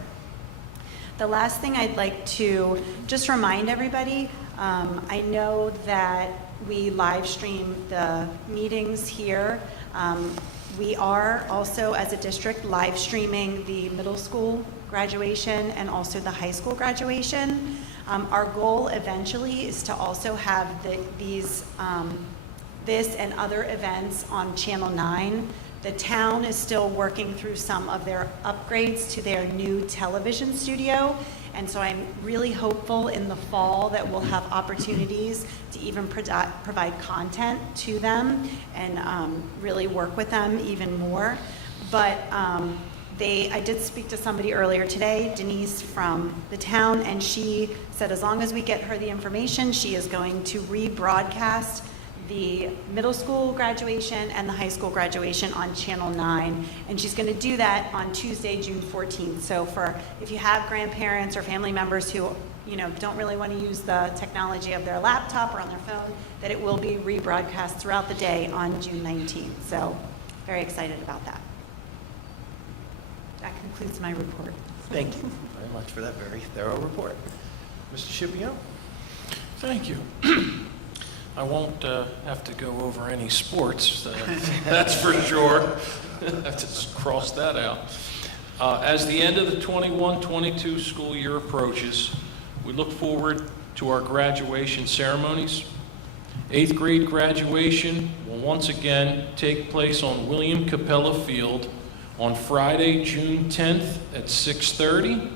The last thing I'd like to just remind everybody, I know that we live stream the meetings here. We are also, as a district, live streaming the middle school graduation and also the high school graduation. Our goal eventually is to also have this and other events on Channel 9. The town is still working through some of their upgrades to their new television studio, and so I'm really hopeful in the fall that we'll have opportunities to even provide content to them and really work with them even more. But I did speak to somebody earlier today, Denise from the town, and she said as long as we get her the information, she is going to rebroadcast the middle school graduation and the high school graduation on Channel 9, and she's going to do that on Tuesday, June 14th. So if you have grandparents or family members who don't really want to use the technology of their laptop or on their phone, that it will be rebroadcast throughout the day on June 19th. So very excited about that. That concludes my report. Thank you very much for that very thorough report. Mr. Scipio? Thank you. I won't have to go over any sports, that's for sure. Just cross that out. As the end of the 21-22 school year approaches, we look forward to our graduation ceremonies. 8th grade graduation will once again take place on William Capella Field on Friday, June 10th at 6:30.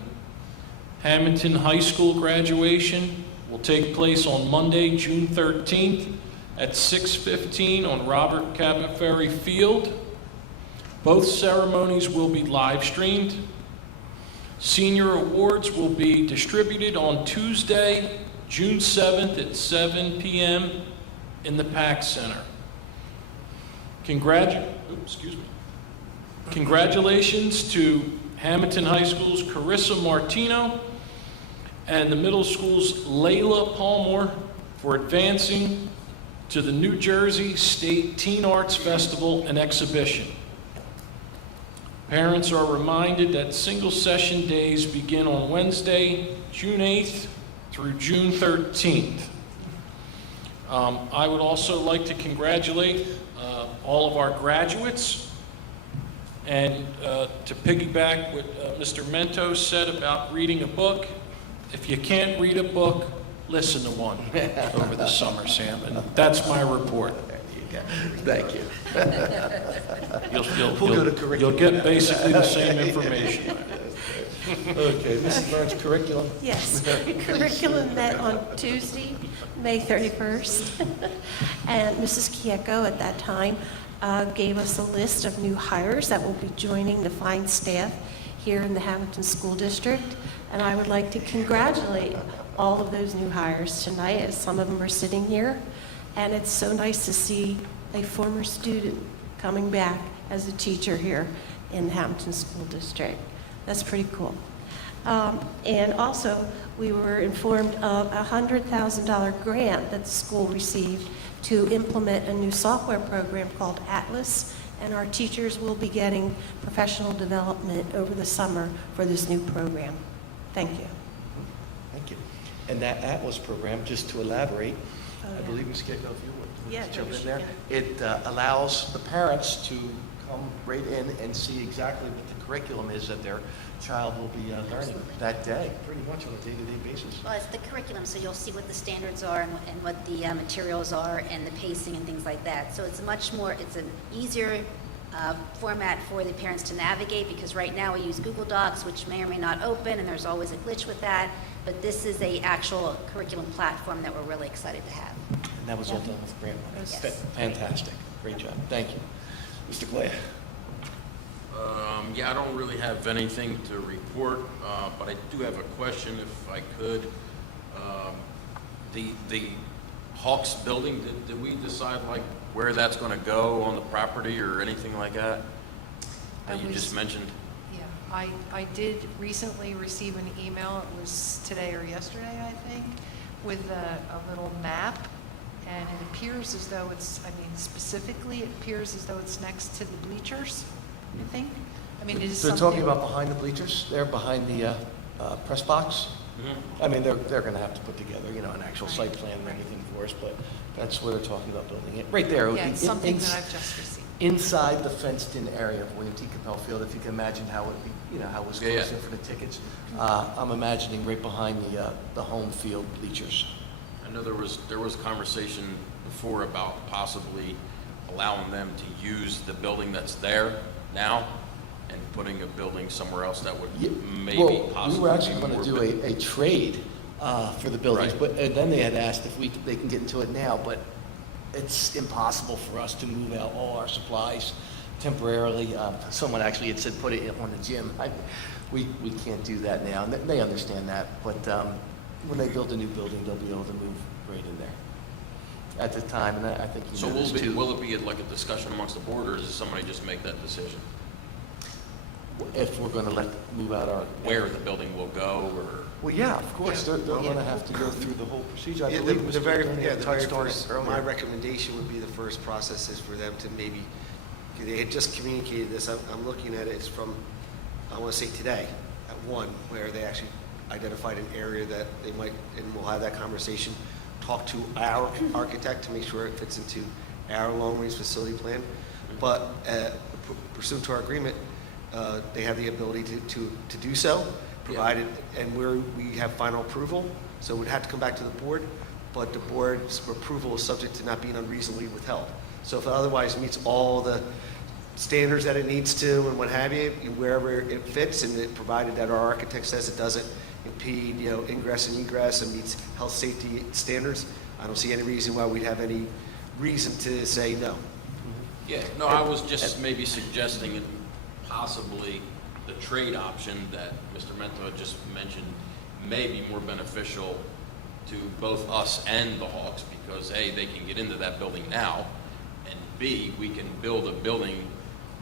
Hammonton High School graduation will take place on Monday, June 13th at 6:15 on Robert Cabot Ferry Field. Both ceremonies will be live streamed. Senior awards will be distributed on Tuesday, June 7th at 7 p.m. in the PAC Center. Congratulations to Hammonton High School's Carissa Martino and the middle school's Layla Palmer for advancing to the New Jersey State Teen Arts Festival and Exhibition. Parents are reminded that single session days begin on Wednesday, June 8th through June 13th. I would also like to congratulate all of our graduates, and to piggyback what Mr. Mentos said about reading a book. If you can't read a book, listen to one over the summer, Sam, and that's my report. Thank you. You'll get basically the same information. Okay, Mrs. Burns, curriculum? Yes, curriculum met on Tuesday, May 31st, and Mrs. Kieko at that time gave us a list of new hires that will be joining the fine staff here in the Hammonton School District. And I would like to congratulate all of those new hires tonight, as some of them are sitting here. And it's so nice to see a former student coming back as a teacher here in the Hammonton School District. That's pretty cool. And also, we were informed of a $100,000 grant that the school received to implement a new software program called Atlas, and our teachers will be getting professional development over the summer for this new program. Thank you. Thank you. And that Atlas program, just to elaborate, I believe Ms. Gecko, if you would jump in there, it allows the parents to come right in and see exactly what the curriculum is that their child will be learning that day, pretty much on a day-to-day basis. Well, it's the curriculum, so you'll see what the standards are and what the materials are and the pacing and things like that. So it's it's an easier format for the parents to navigate, because right now we use Google Docs, which may or may not open, and there's always a glitch with that. But this is a actual curriculum platform that we're really excited to have. And that was all done with grant money. Yes. Fantastic. Great job. Thank you. Mr. Glaya. Yeah, I don't really have anything to report, but I do have a question, if I could. The Hawks building, did we decide like where that's going to go on the property or anything like that? That you just mentioned? Yeah, I did recently receive an email, it was today or yesterday, I think, with a little map, and it appears as though specifically it appears as though it's next to the bleachers, I think. It is They're something. talking about behind the bleachers, they're behind the press box. Mm-hmm. They're going to have to put together, an actual site plan and everything for us, but that's where they're talking about building it. Right there. It would Yeah, be it's something that I've just received. inside the fenced-in area of William T. Capel Field, if you can imagine how it would be, how it was Yeah, closed in for the tickets. I'm imagining right behind the home field bleachers. I know there was conversation before about possibly allowing them to use the building that's there now and putting a building somewhere else that would maybe possibly we were actually be going more to do a trade for the buildings, Right. but and then they had asked if they can get into it now, but it's impossible for us to move out all our supplies temporarily. Someone actually had said put it on the gym. We can't do that now, and they understand that, but when they build a new building, they'll be able to move right in there at the time, and I think you So know this too. will it be like a discussion amongst the board, or does somebody just make that decision? If we're going to move out our... Where the building will go, or? Well, yeah, of course, they're going to have to go through the whole procedure. I Yeah, believe the Mr. very Antonio touched on it first, earlier. my recommendation would be the first process is for them to maybe, they had just communicated this, I'm looking at it, it's from, I want to say today, at 1, where they actually identified an area that they might, and we'll have that conversation, talk to our architect to make sure it fits into our long-range facility plan. But pursuant to our agreement, they have the ability to do so, provided, and we have final approval, so it would have to come back to the board, but the board's approval is subject to not being unreasonably withheld. So if it otherwise meets all the standards that it needs to and what have you, wherever it fits, and it, provided that our architect says it doesn't impede, ingress and egress and meets health safety standards, I don't see any reason why we'd have any reason to say no. Yeah, no, I was just maybe suggesting it possibly the trade option that Mr. Mento had just mentioned may be more beneficial to both us and the Hawks, because A, they can get into that building now, and B, we can build a building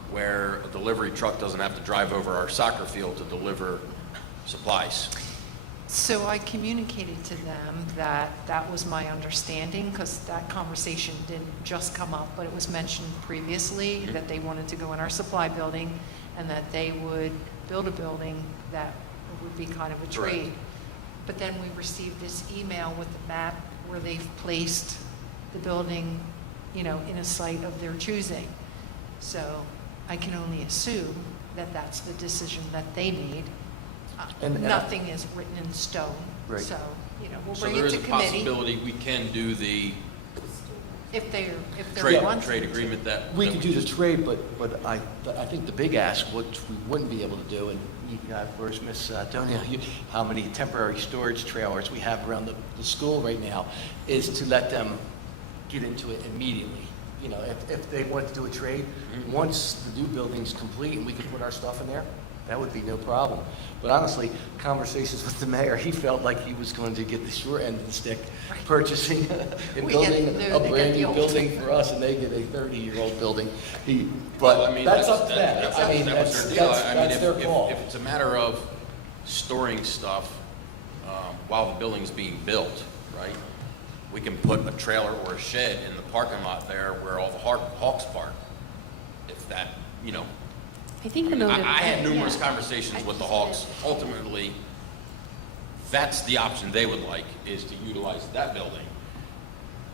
where a delivery truck doesn't have to drive over our soccer field to deliver supplies. So I communicated to them that that was my understanding, because that conversation didn't just come up, but it was mentioned previously that they wanted to go in our supply building and that they would build a building that would be kind of a trade. Correct. But then we received this email with the map where they've placed the building, in a site of their choosing. So I can only assume that that's the decision that they made. And Nothing is written in stone. Right. So, we'll So bring there it is to a committee possibility we can do the if they're trade wanting to. agreement that. We that can do the trade, but I think the big ask, which we wouldn't be able to do, and you got, where's Miss Donia, how many temporary storage trailers we have around the school right now, is to let them get into it immediately. If they wanted to do a trade, once the new building's complete and we can put our stuff in there, That would be no problem. But honestly, conversations with the mayor, he felt like he was going to get the short end of the stick, purchasing and We building get- a they brand get the new old. building for us, and they get a 30-year-old building. Well, But I mean, that's up to them. That I mean, that was that's their deal. I mean, that's their call. if it's a matter of storing stuff while the building's being built, right? We can put a trailer or a shed in the parking lot there where all the Hawks park. If that, you know. I think the I motive. had numerous yeah. conversations with the Hawks. Ultimately, that's the option they would like, is to utilize that building.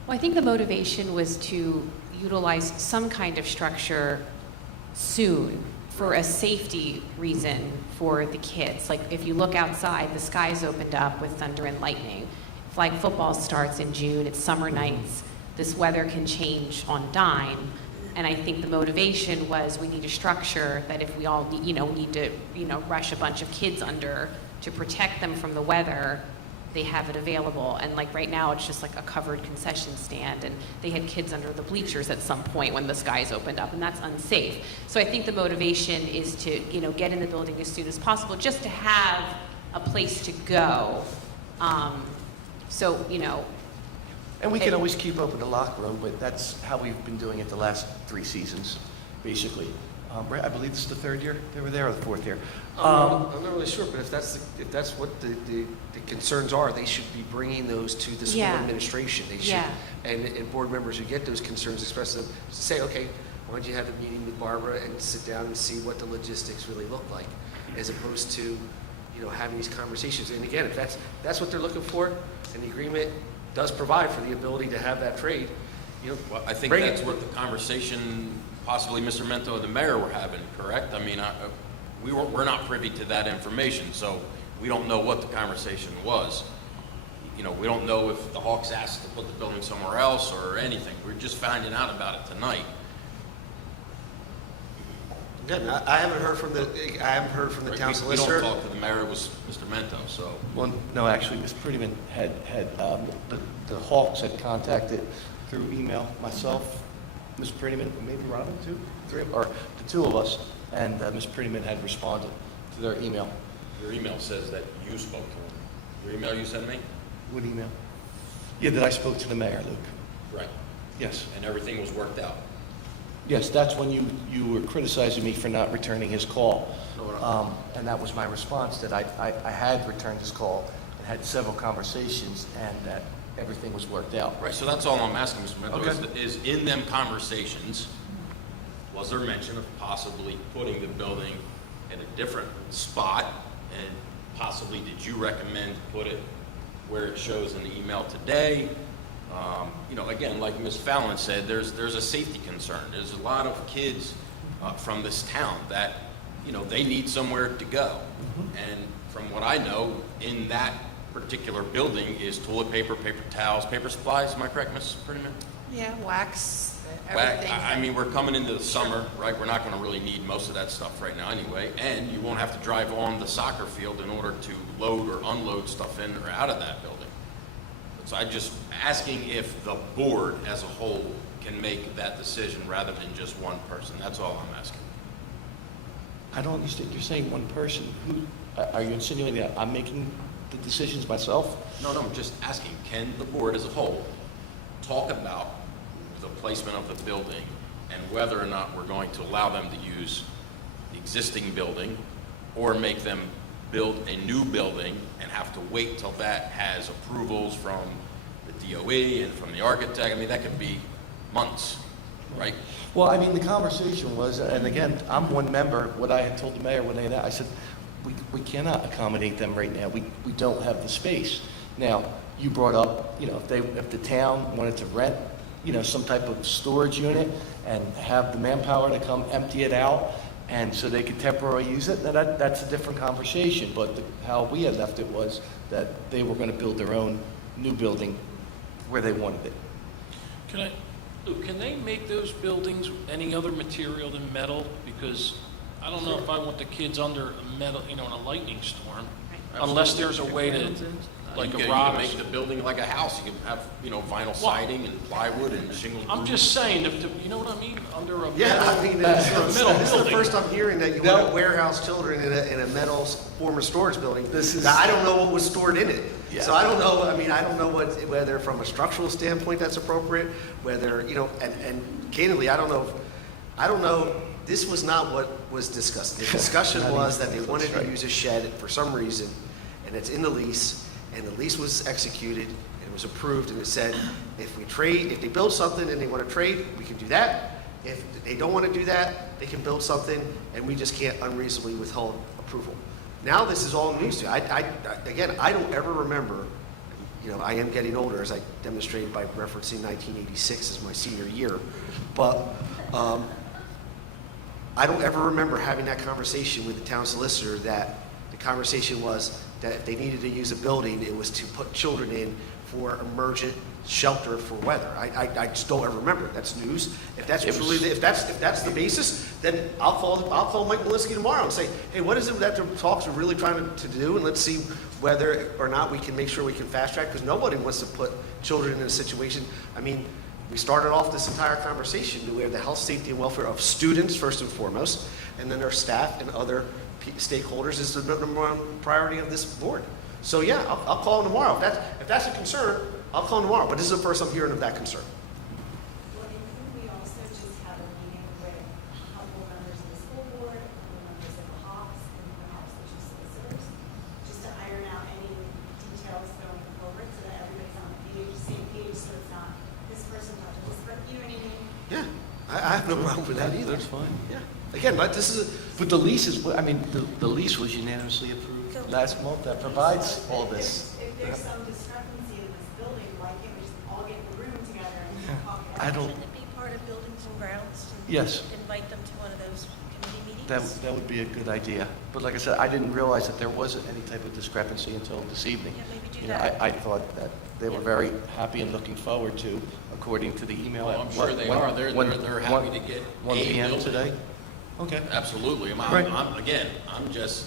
Well, I think the motivation was to utilize some kind of structure soon for a safety reason for the kids. Like if you look outside, the sky's opened up with thunder and lightning. Flag football starts in June, it's summer nights. This weather can change on a dime. And I think the motivation was we need a structure that if we all need to rush a bunch of kids under to protect them from the weather, they have it available. And like right now, it's just like a covered concession stand, and they had kids under the bleachers at some point when the skies opened up, and that's unsafe. So I think the motivation is to get in the building as soon as possible, just to have a place to go. And we can always keep open the locker room, but that's how we've been doing it the last 3 seasons, basically. I believe this is the 3rd year they were there, or the 4th year. I'm not really sure, but if that's what the concerns are, they should be bringing those to the school Yeah. administration. They should, Yeah. and board members who get those concerns, express them, say, okay, why don't you have a meeting with Barbara and sit down and see what the logistics really look like, as opposed to, having these conversations. And again, if that's what they're looking for, and the agreement does provide for the ability to have that trade, Well, I think bring that's it. what the conversation possibly Mr. Mento and the mayor were having, correct? I mean, we're not privy to that information, so we don't know what the conversation was. We don't know if the Hawks asked to put the building somewhere else or anything. We're just finding out about it tonight. Again, I haven't heard from the town We solicitor. don't talk to the mayor, it was Mr. Mento, so. Well, no, actually, Ms. Prettyman had the Hawks had contacted through email, myself, Ms. Prettyman, maybe Robin too, or the 2 of us, and Ms. Prettyman had responded to their email. Your email says that you spoke to him. Your email you sent me? What email? Yeah, that I spoke to the mayor, Luke. Right. Yes. And everything was worked out. Yes, that's when you were criticizing me for not returning his call. No. And that was my response, that I had returned his call and had several conversations, and that everything was worked out. Right, so that's all I'm asking, Mr. Mento, Okay. is in them conversations, was there mention of possibly putting the building in a different spot? And possibly, did you recommend put it where it shows in the email today? Again, like Ms. Fallon said, there's a safety concern. There's a lot of kids from this town that, they need somewhere to go. And from what I know, in that particular building is toilet paper, paper towels, paper supplies. Am I correct, Ms. Prettyman? Yeah, wax, Wax. everything. I mean, we're coming into the summer, right? We're not going to really need most of that stuff right now anyway. And you won't have to drive on the soccer field in order to load or unload stuff in or out of that building. So I'm just asking if the board as a whole can make that decision rather than just one person. That's all I'm asking. I don't understand, you're saying one person. Are you insinuating that I'm making the decisions myself? No, I'm just asking, can the board as a whole talk about the placement of the building and whether or not we're going to allow them to use the existing building or make them build a new building and have to wait till that has approvals from the DOE and from the architect? I mean, that could be months, right? Well, I mean, the conversation was, and again, I'm one member, what I had told the mayor when they, I said, we cannot accommodate them right now. We don't have the space. Now, you brought up, if the town wanted to rent, some type of storage unit and have the manpower to come empty it out, and so they could temporarily use it, that's a different conversation. But how we had left it was that they were going to build their own new building where they wanted it. Can they make those buildings any other material than metal? Because I don't know if I want the kids under a metal, in a lightning storm, unless there's a way to, like You a can rock. make the building like a house. You can have, vinyl siding and plywood and shingles. I'm just saying, you know what I mean, under a Yeah, I mean, metal this is the building. first I'm hearing that you want to warehouse children in a metal former storage building. Now, I don't know what was stored in it. Yeah. So I don't know, I don't know whether from a structural standpoint that's appropriate, whether, and candidly, I don't know, this was not what was discussed. The discussion was that they wanted to use a shed for some reason, and it's in the lease, and the lease was executed, and it was approved, and it said, if they build something and they want to trade, we can do that. If they don't want to do that, they can build something, and we just can't unreasonably withhold approval. Now this is all news to me. Again, I don't ever remember, I am getting older, as I demonstrated by referencing 1986 as my senior year, but I don't ever remember having that conversation with the town solicitor that the conversation was that if they needed to use a building, it was to put children in for emergent shelter for weather. I just don't ever remember. That's news. If that's truly if that's the basis, then I'll call Mike Malinsky tomorrow and say, hey, what is it that the talks are really trying to do, and let's see whether or not we can make sure we can fast track, because nobody wants to put children in a situation. We started off this entire conversation where the health, safety, and welfare of students first and foremost, and then their staff and other stakeholders is the number one priority of this board. So yeah, I'll call them tomorrow. If that's a concern, I'll call them tomorrow. But this is the first I'm hearing of that concern. Well, and could we also just have a meeting with a couple members of the school board, a couple members of the Hawks, and perhaps the two solicitors, just to iron out any details going forward so that everybody's on the same page, so it's not this person talking to this, but you know what I mean? Yeah, I have no problem with that either. That's fine. Yeah. Again, but this is But the lease is, the lease was unanimously approved last month. That provides all this. If there's some discrepancy in this building, why can't we just all get in the room together and talk it out? I don't. Shouldn't it be part of buildings and grounds to Yes. invite them to one of those committee meetings? That would be a good idea. But like I said, I didn't realize that there wasn't any type of discrepancy until this evening. Yeah, maybe do that. I thought that they were very happy and looking forward to, according to the email. Well, at I'm sure they are. They're happy to get 1 a p.m. building. today? Okay. Absolutely. Right. I'm just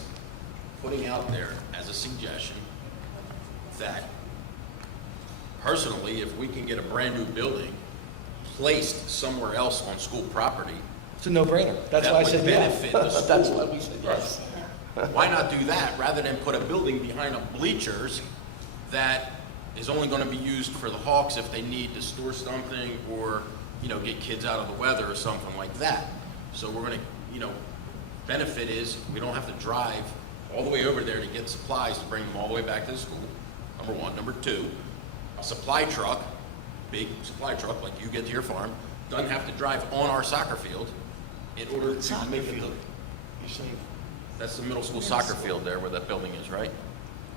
putting out there as a suggestion that personally, if we can get a brand-new building placed somewhere else on school property, It's a no-brainer. That's that why I would said yeah. benefit the school. That's why we said yes. Why not do that rather than put a building behind a bleachers that is only going to be used for the Hawks if they need to store something or, get kids out of the weather or something like that. So we're going to, benefit is we don't have to drive all the way over there to get supplies to bring them all the way back to the school, number one. Number two, a supply truck, big supply truck like you get to your farm, doesn't have to drive on our soccer field in order to make it. You're saying That's the middle school soccer field there where that building is, right?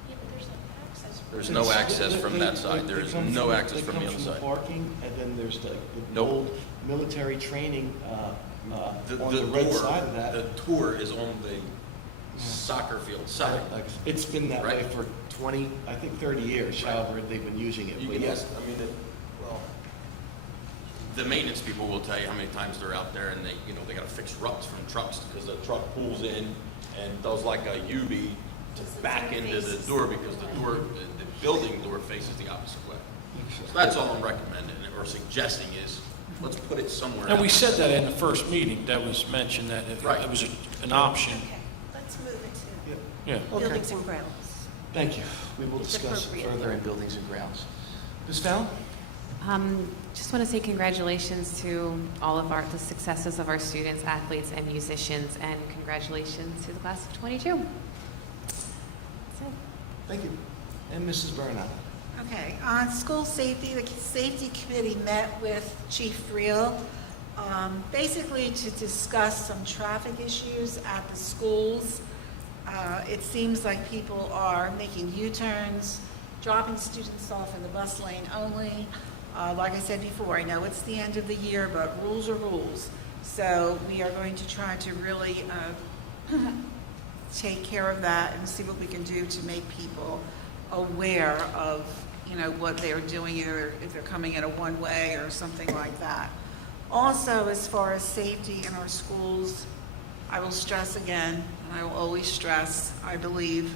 Yeah, but there's no access. There's no access from that side. There is no access from the other It comes from side. the parking, and then there's the Nope. old military training The on the right side of that. The tour is on the soccer field side. It's been that way Right. for 20, I think 30 years, however they've been using it. You But can yes, ask, the maintenance people will tell you how many times they're out there and they got to fix ruts from trucks because the truck pulls in and does like a U-B to back into the door because the building door faces the opposite way. So that's all I'm recommending or suggesting is let's put it somewhere else. And we said that in the first meeting, that was mentioned, that it Right. was an option. Okay, let's move it Yeah. to buildings and grounds. Thank you. We will It's discuss appropriate. further in buildings and grounds. Ms. Fallon? Just want to say congratulations to all of the successes of our students, athletes, and musicians, and congratulations to the class of 22. That's it. Thank you. And Mrs. Burnett? Okay, on school safety, the safety committee met with Chief Reel, basically to discuss some traffic issues at the schools. It seems like people are making U-turns, dropping students off in the bus lane only. Like I said before, I know it's the end of the year, but rules are rules. So we are going to try to really take care of that and see what we can do to make people aware of, what they're doing, or if they're coming in a one-way or something like that. Also, as far as safety in our schools, I will stress again, and I will always stress, I believe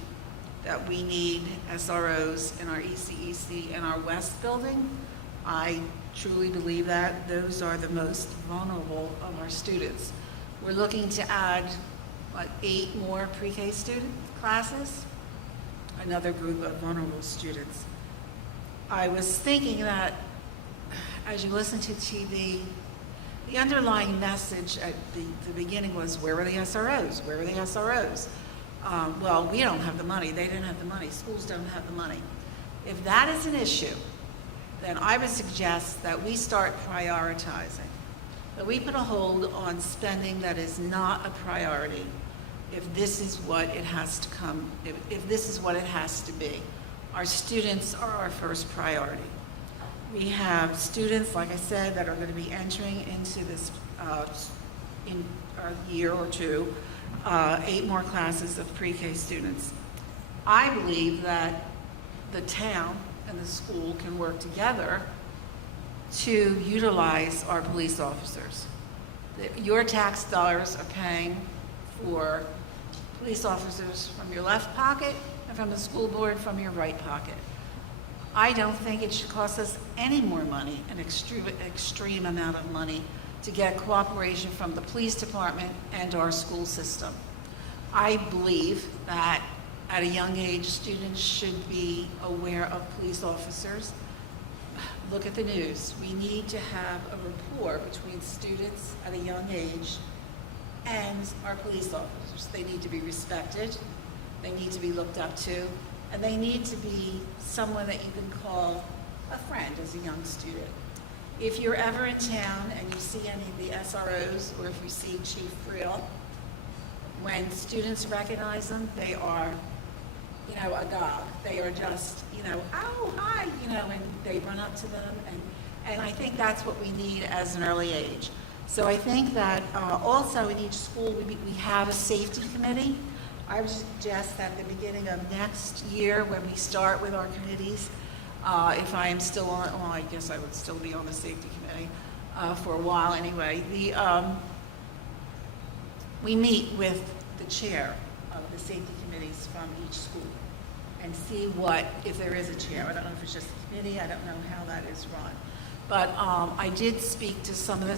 that we need SROs in our ECEC and our West building. I truly believe that those are the most vulnerable of our students. We're looking to add, 8 more pre-K student classes, another group of vulnerable students. I was thinking that as you listen to TV, the underlying message at the beginning was, where were the SROs? Where were the SROs? Well, we don't have the money. They didn't have the money. Schools don't have the money. If that is an issue, then I would suggest that we start prioritizing, that we put a hold on spending that is not a priority if this is what it has to come, if this is what it has to be. Our students are our first priority. We have students, like I said, that are going to be entering into this in a year or two, 8 more classes of pre-K students. I believe that the town and the school can work together to utilize our police officers. Your tax dollars are paying for police officers from your left pocket and from the school board from your right pocket. I don't think it should cost us any more money, an extreme amount of money, to get cooperation from the police department and our school system. I believe that at a young age, students should be aware of police officers. Look at the news. We need to have a rapport between students at a young age and our police officers. They need to be respected, they need to be looked up to, and they need to be someone that you can call a friend as a young student. If you're ever in town and you see any of the SROs, or if you see Chief Friel, when students recognize them, they are, agog. They are just, oh, hi, and they run up to them. And I think that's what we need as an early age. So I think that also in each school, we have a safety committee. I would suggest that at the beginning of next year, when we start with our committees, if I am still on, well, I guess I would still be on the safety committee for a while anyway. We meet with the chair of the safety committees from each school and see if there is a chair. I don't know if it's just a committee. I don't know how that is run. But I did speak to some of the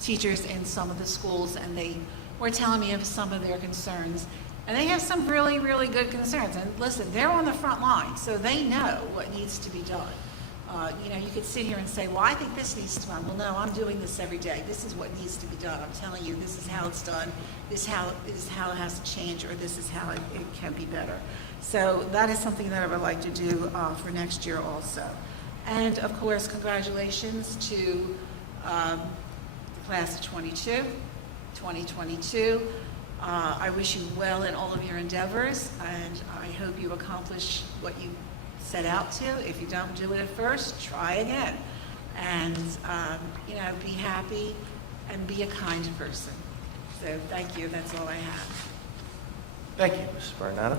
teachers in some of the schools, and they were telling me of some of their concerns. And they have some really, really good concerns. And listen, they're on the front line, so they know what needs to be done. You could sit here and say, well, I think this needs to be done. Well, no, I'm doing this every day. This is what needs to be done. I'm telling you, this is how it's done. This is how it has to change, or this is how it can be better. So that is something that I would like to do for next year also. And of course, congratulations to the class of 2022. I wish you well in all of your endeavors, and I hope you accomplish what you set out to. If you don't do it at first, try again. And, be happy and be a kind person. So thank you. That's all I have. Thank you, Mrs. Bernardo.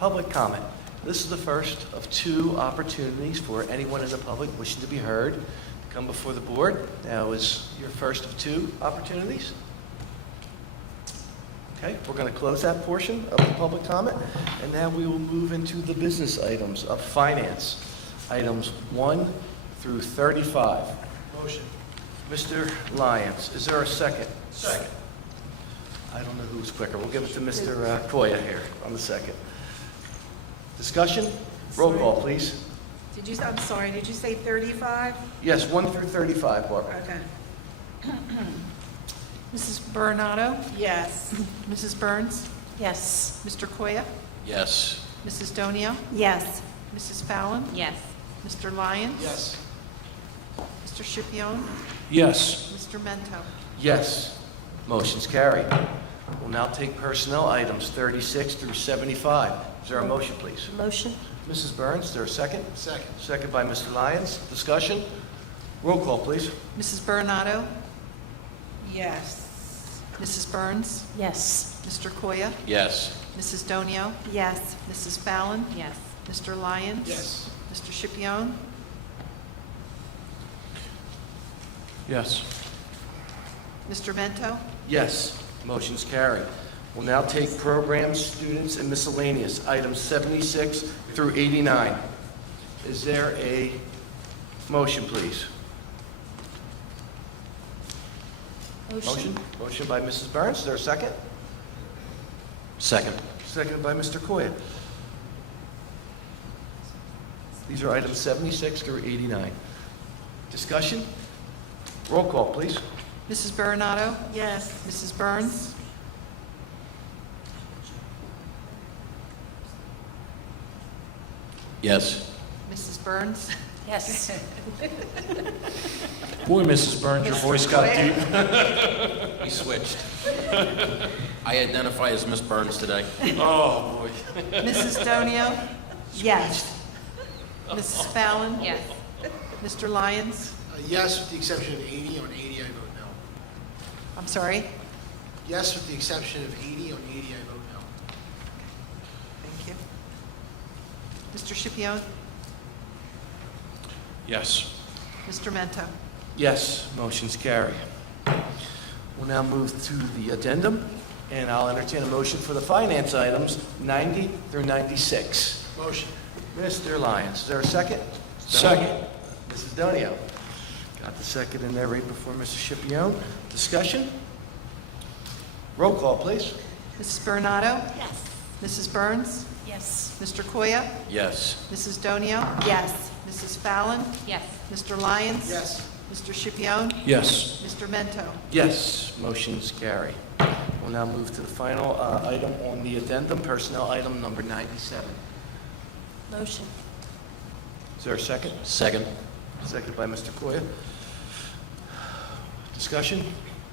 Public comment. This is the first of 2 opportunities for anyone in the public wishing to be heard to come before the board. Now is your first of 2 opportunities. Okay, we're going to close that portion of the public comment, and now we will move into the business items of finance. Items 1 through 35. Motion. Mr. Lyons, is there a second? Second. I don't know who's quicker. We'll give it to Mr. Koya here on the second. Discussion? Roll call, please. I'm sorry, did you say 35? Yes, 1 through 35, Barbara. Okay. Mrs. Bernardo? Yes. Mrs. Burns? Yes. Mr. Koya? Yes. Mrs. Donio? Yes. Mrs. Fallon? Yes. Mr. Lyons? Yes. Mr. Scipione? Yes. Mr. Mento? Yes. Motion's carried. We'll now take personnel items 36 through 75. Is there a motion, please? Motion? Mrs. Burns, is there a second? Second. Second by Mr. Lyons. Discussion? Roll call, please. Mrs. Bernardo? Yes. Mrs. Burns? Yes. Mr. Koya? Yes. Mrs. Donio? Yes. Mrs. Fallon? Yes. Mr. Lyons? Yes. Mr. Scipione? Yes. Mr. Mento? Yes. Motion's carried. We'll now take programs, students, and miscellaneous, items 76 through 89. Is there a motion, please? Motion by Mrs. Burns. Is there a second? Second. Seconded by Mr. Koya. These are items 76 through 89. Discussion? Roll call, please. Mrs. Baronato? Yes. Mrs. Burns? Yes. Mrs. Burns? Yes. Boy, Mrs. Burns, your voice got deep. We switched. I identify as Miss Burns today. Oh, boy. Mrs. Donio? Yes. Mrs. Fallon? Yes. Mr. Lyons? Yes, with the exception of 80. On 80, I vote no. I'm sorry? Yes, with the exception of 80. On 80, I vote no. Thank you. Mr. Scipione? Yes. Mr. Mento? Yes, motion's carry. We'll now move to the addendum, and I'll entertain a motion for the finance items 90 through 96. Motion. Mr. Lyons, is there a second? Second. Mrs. Donio. Got the second in there right before Mr. Scipione. Discussion? Roll call, please. Mrs. Baronato? Yes. Mrs. Burns? Yes. Mr. Koya? Yes. Mrs. Donio? Yes. Mrs. Fallon? Yes. Mr. Lyons? Yes. Mr. Scipione? Yes. Mr. Mento? Yes, motion's carry. We'll now move to the final item on the addendum, personnel item number 97. Motion. Is there a second? Second. Second by Mr. Koya. Discussion?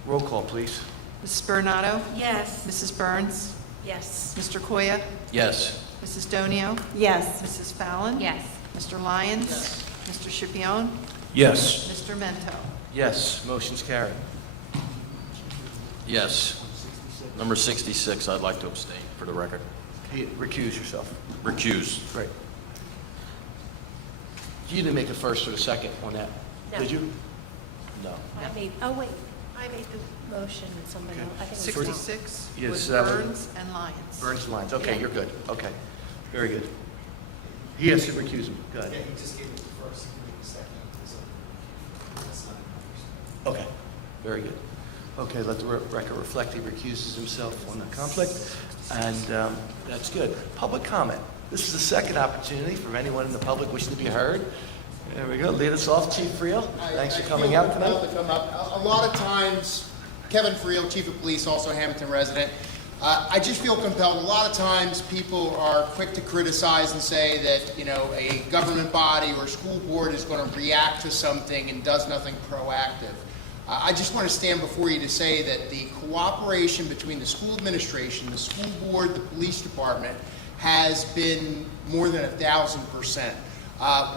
Roll call, please. Mrs. Baronato? Yes. Mrs. Burns? Yes. Mr. Koya? Yes. Mrs. Donio? Yes. Mrs. Fallon? Yes. Mr. Lyons? Yes. Mr. Scipione? Yes. Mr. Mento? Yes, motion's carried. Yes. Number 66, I'd like to abstain for the record. Recuse yourself. Recuse. Great. You didn't make a first or a second on that, No. did you? No. I made the motion and somebody else, I think it was Tom. 66 Yes, with that was- Burns and Lyons. Burns and Lyons, okay, Yeah. you're good, okay. Very good. He has to recuse him, go ahead. he just gave it the first, he gave it the second. That's not Okay, very good. Okay, let the record reflect he recuses himself on the conflict, and that's good. Public comment. This is the second opportunity for anyone in the public wishing to be heard. There we go. Lead us off, Chief Friel. Thanks for coming out tonight. To come up. A lot of times, Kevin Friel, Chief of Police, also a Hammonton resident. I just feel compelled. A lot of times, people are quick to criticize and say that a government body or school board is going to react to something and does nothing proactive. I just want to stand before you to say that the cooperation between the school administration, the school board, the police department has been more than 1,000%.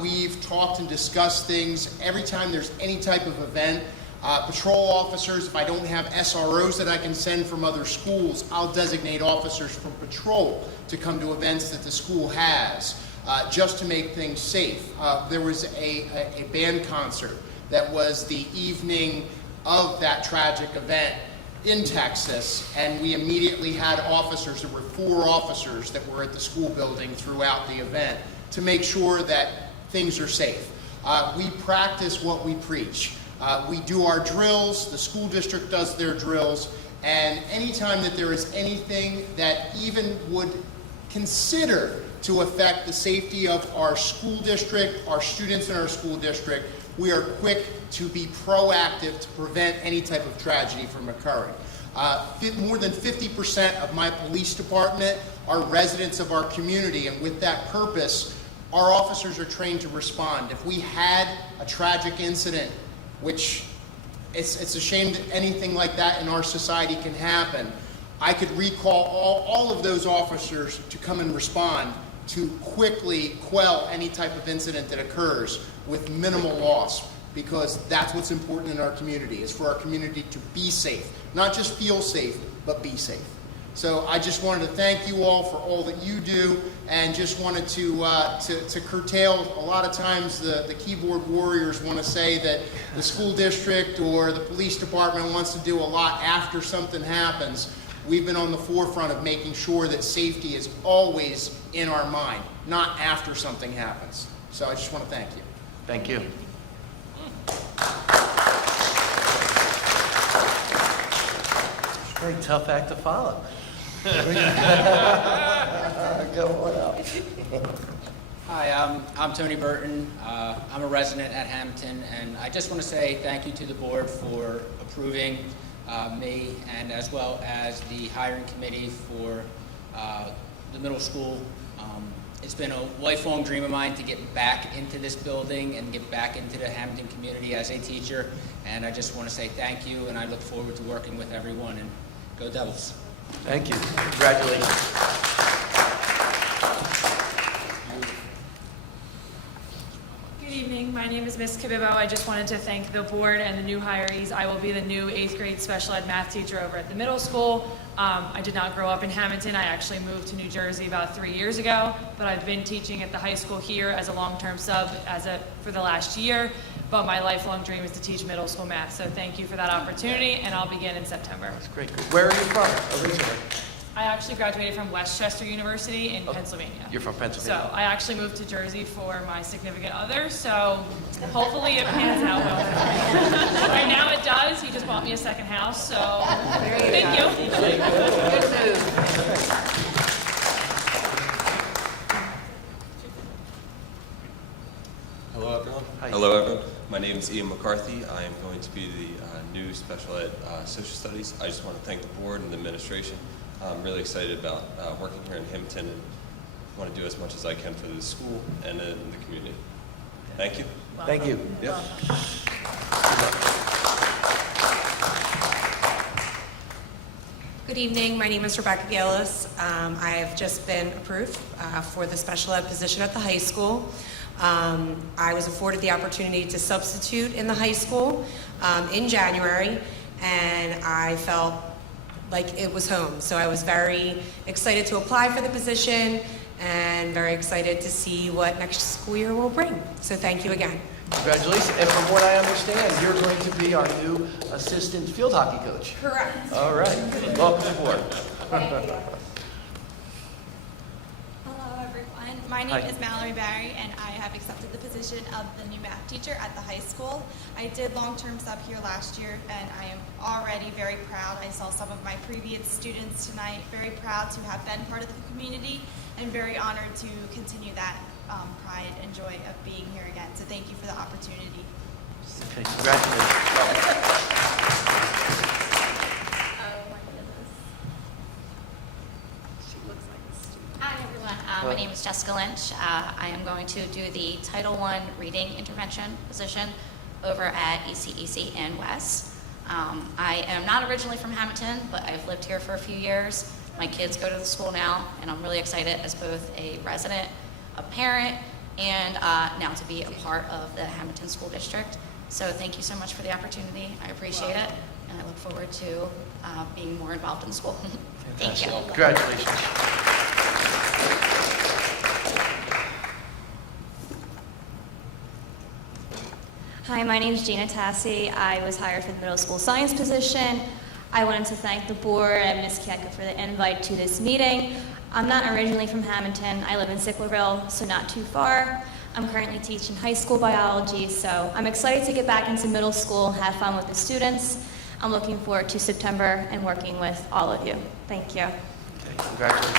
We've talked and discussed things every time there's any type of event. Patrol officers, if I don't have SROs that I can send from other schools, I'll designate officers from patrol to come to events that the school has, just to make things safe. There was a band concert that was the evening of that tragic event in Texas, and we immediately had officers. There were 4 officers that were at the school building throughout the event to make sure that things are safe. We practice what we preach. We do our drills, the school district does their drills, and anytime that there is anything that even would consider to affect the safety of our school district, our students in our school district, we are quick to be proactive to prevent any type of tragedy from occurring. More than 50% of my police department are residents of our community, and with that purpose, our officers are trained to respond. If we had a tragic incident, which it's a shame that anything like that in our society can happen, I could recall all of those officers to come and respond to quickly quell any type of incident that occurs with minimal loss, because that's what's important in our community, is for our community to be safe. Not just feel safe, but be safe. So I just wanted to thank you all for all that you do, and just wanted to curtail. A lot of times the keyboard warriors want to say that the school district or the police department wants to do a lot after something happens. we've been on the forefront of making sure that safety is always in our mind, not after something happens. So I just want to thank you. Thank you. Very tough act to follow. Go on up. Hi, I'm Tony Burton. I'm a resident at Hammonton, and I just want to say thank you to the board for approving me, and as well as the hiring committee for the middle school. It's been a lifelong dream of mine to get back into this building and get back into the Hammonton community as a teacher, and I just want to say thank you, and I look forward to working with everyone, and go Devils. Thank you. Congratulations. Good evening. My name is Miss Kabibo. I just wanted to thank the board and the new hirees. I will be the new 8th grade special ed math teacher over at the middle school. I did not grow up in Hammonton. I actually moved to New Jersey about 3 years ago, but I've been teaching at the high school here as a long-term sub for the last year. But my lifelong dream is to teach middle school math. So thank you for that opportunity, and I'll begin in September. That's great. Where are you from originally? I actually graduated from Westchester University in Pennsylvania. You're from Pennsylvania. So I actually moved to Jersey for my significant other, so hopefully it pans out well. Right now it does. He just bought me a second house, so thank you. Hello, everyone. Hi. Hello, everyone. My name is Ian McCarthy. I am going to be the new special ed social studies. I just want to thank the board and the administration. I'm really excited about working here in Hammonton and want to do as much as I can for the school and the community. Thank you. Thank you. Yep. Good evening. My name is Rebecca Gillis. I have just been approved for the special ed position at the high school. I was afforded the opportunity to substitute in the high school in January, and I felt like it was home. So I was very excited to apply for the position and very excited to see what next school year will bring. So thank you again. Congratulations. And from what I understand, you're going to be our new assistant field hockey coach. Correct. All right. Welcome aboard. Hello, everyone. My name is Mallory Barry, and I have accepted the position of the new math teacher at the high school. I did long-term sub here last year, and I am already very proud. I saw some of my previous students tonight. Very proud to have been part of the community, and very honored to continue that pride and joy of being here again. So thank you for the opportunity. Okay, congratulations. Hi, everyone. My name is Jessica Lynch. I am going to do the Title I reading intervention position over at ECEC in West. I am not originally from Hammonton, but I've lived here for a few years. My kids go to the school now, and I'm really excited as both a resident, a parent, and now to be a part of the Hammonton School District. So thank you so much for the opportunity. I appreciate it, and I look forward to being more involved in the school. Thank you. Congratulations. Hi, my name is Gina Tassi. I was hired for the middle school science position. I wanted to thank the board and Ms. Kieka for the invite to this meeting. I'm not originally from Hammonton. I live in Sicklerville, so not too far. I'm currently teaching high school biology, so I'm excited to get back into middle school, have fun with the students. I'm looking forward to September and working with all of you. Thank you. Okay, congratulations.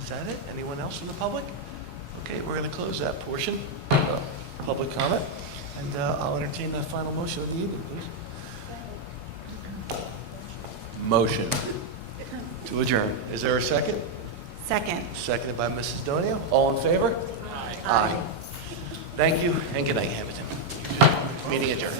Is that it? Anyone else from the public? Okay, we're going to close that portion, public comment, and I'll entertain the final motion of the evening, please. Motion to adjourn. Is there a second? Second. Seconded by Mrs. Donio. All in favor? Aye. Thank you, and good night, Hammonton. Meeting adjourned.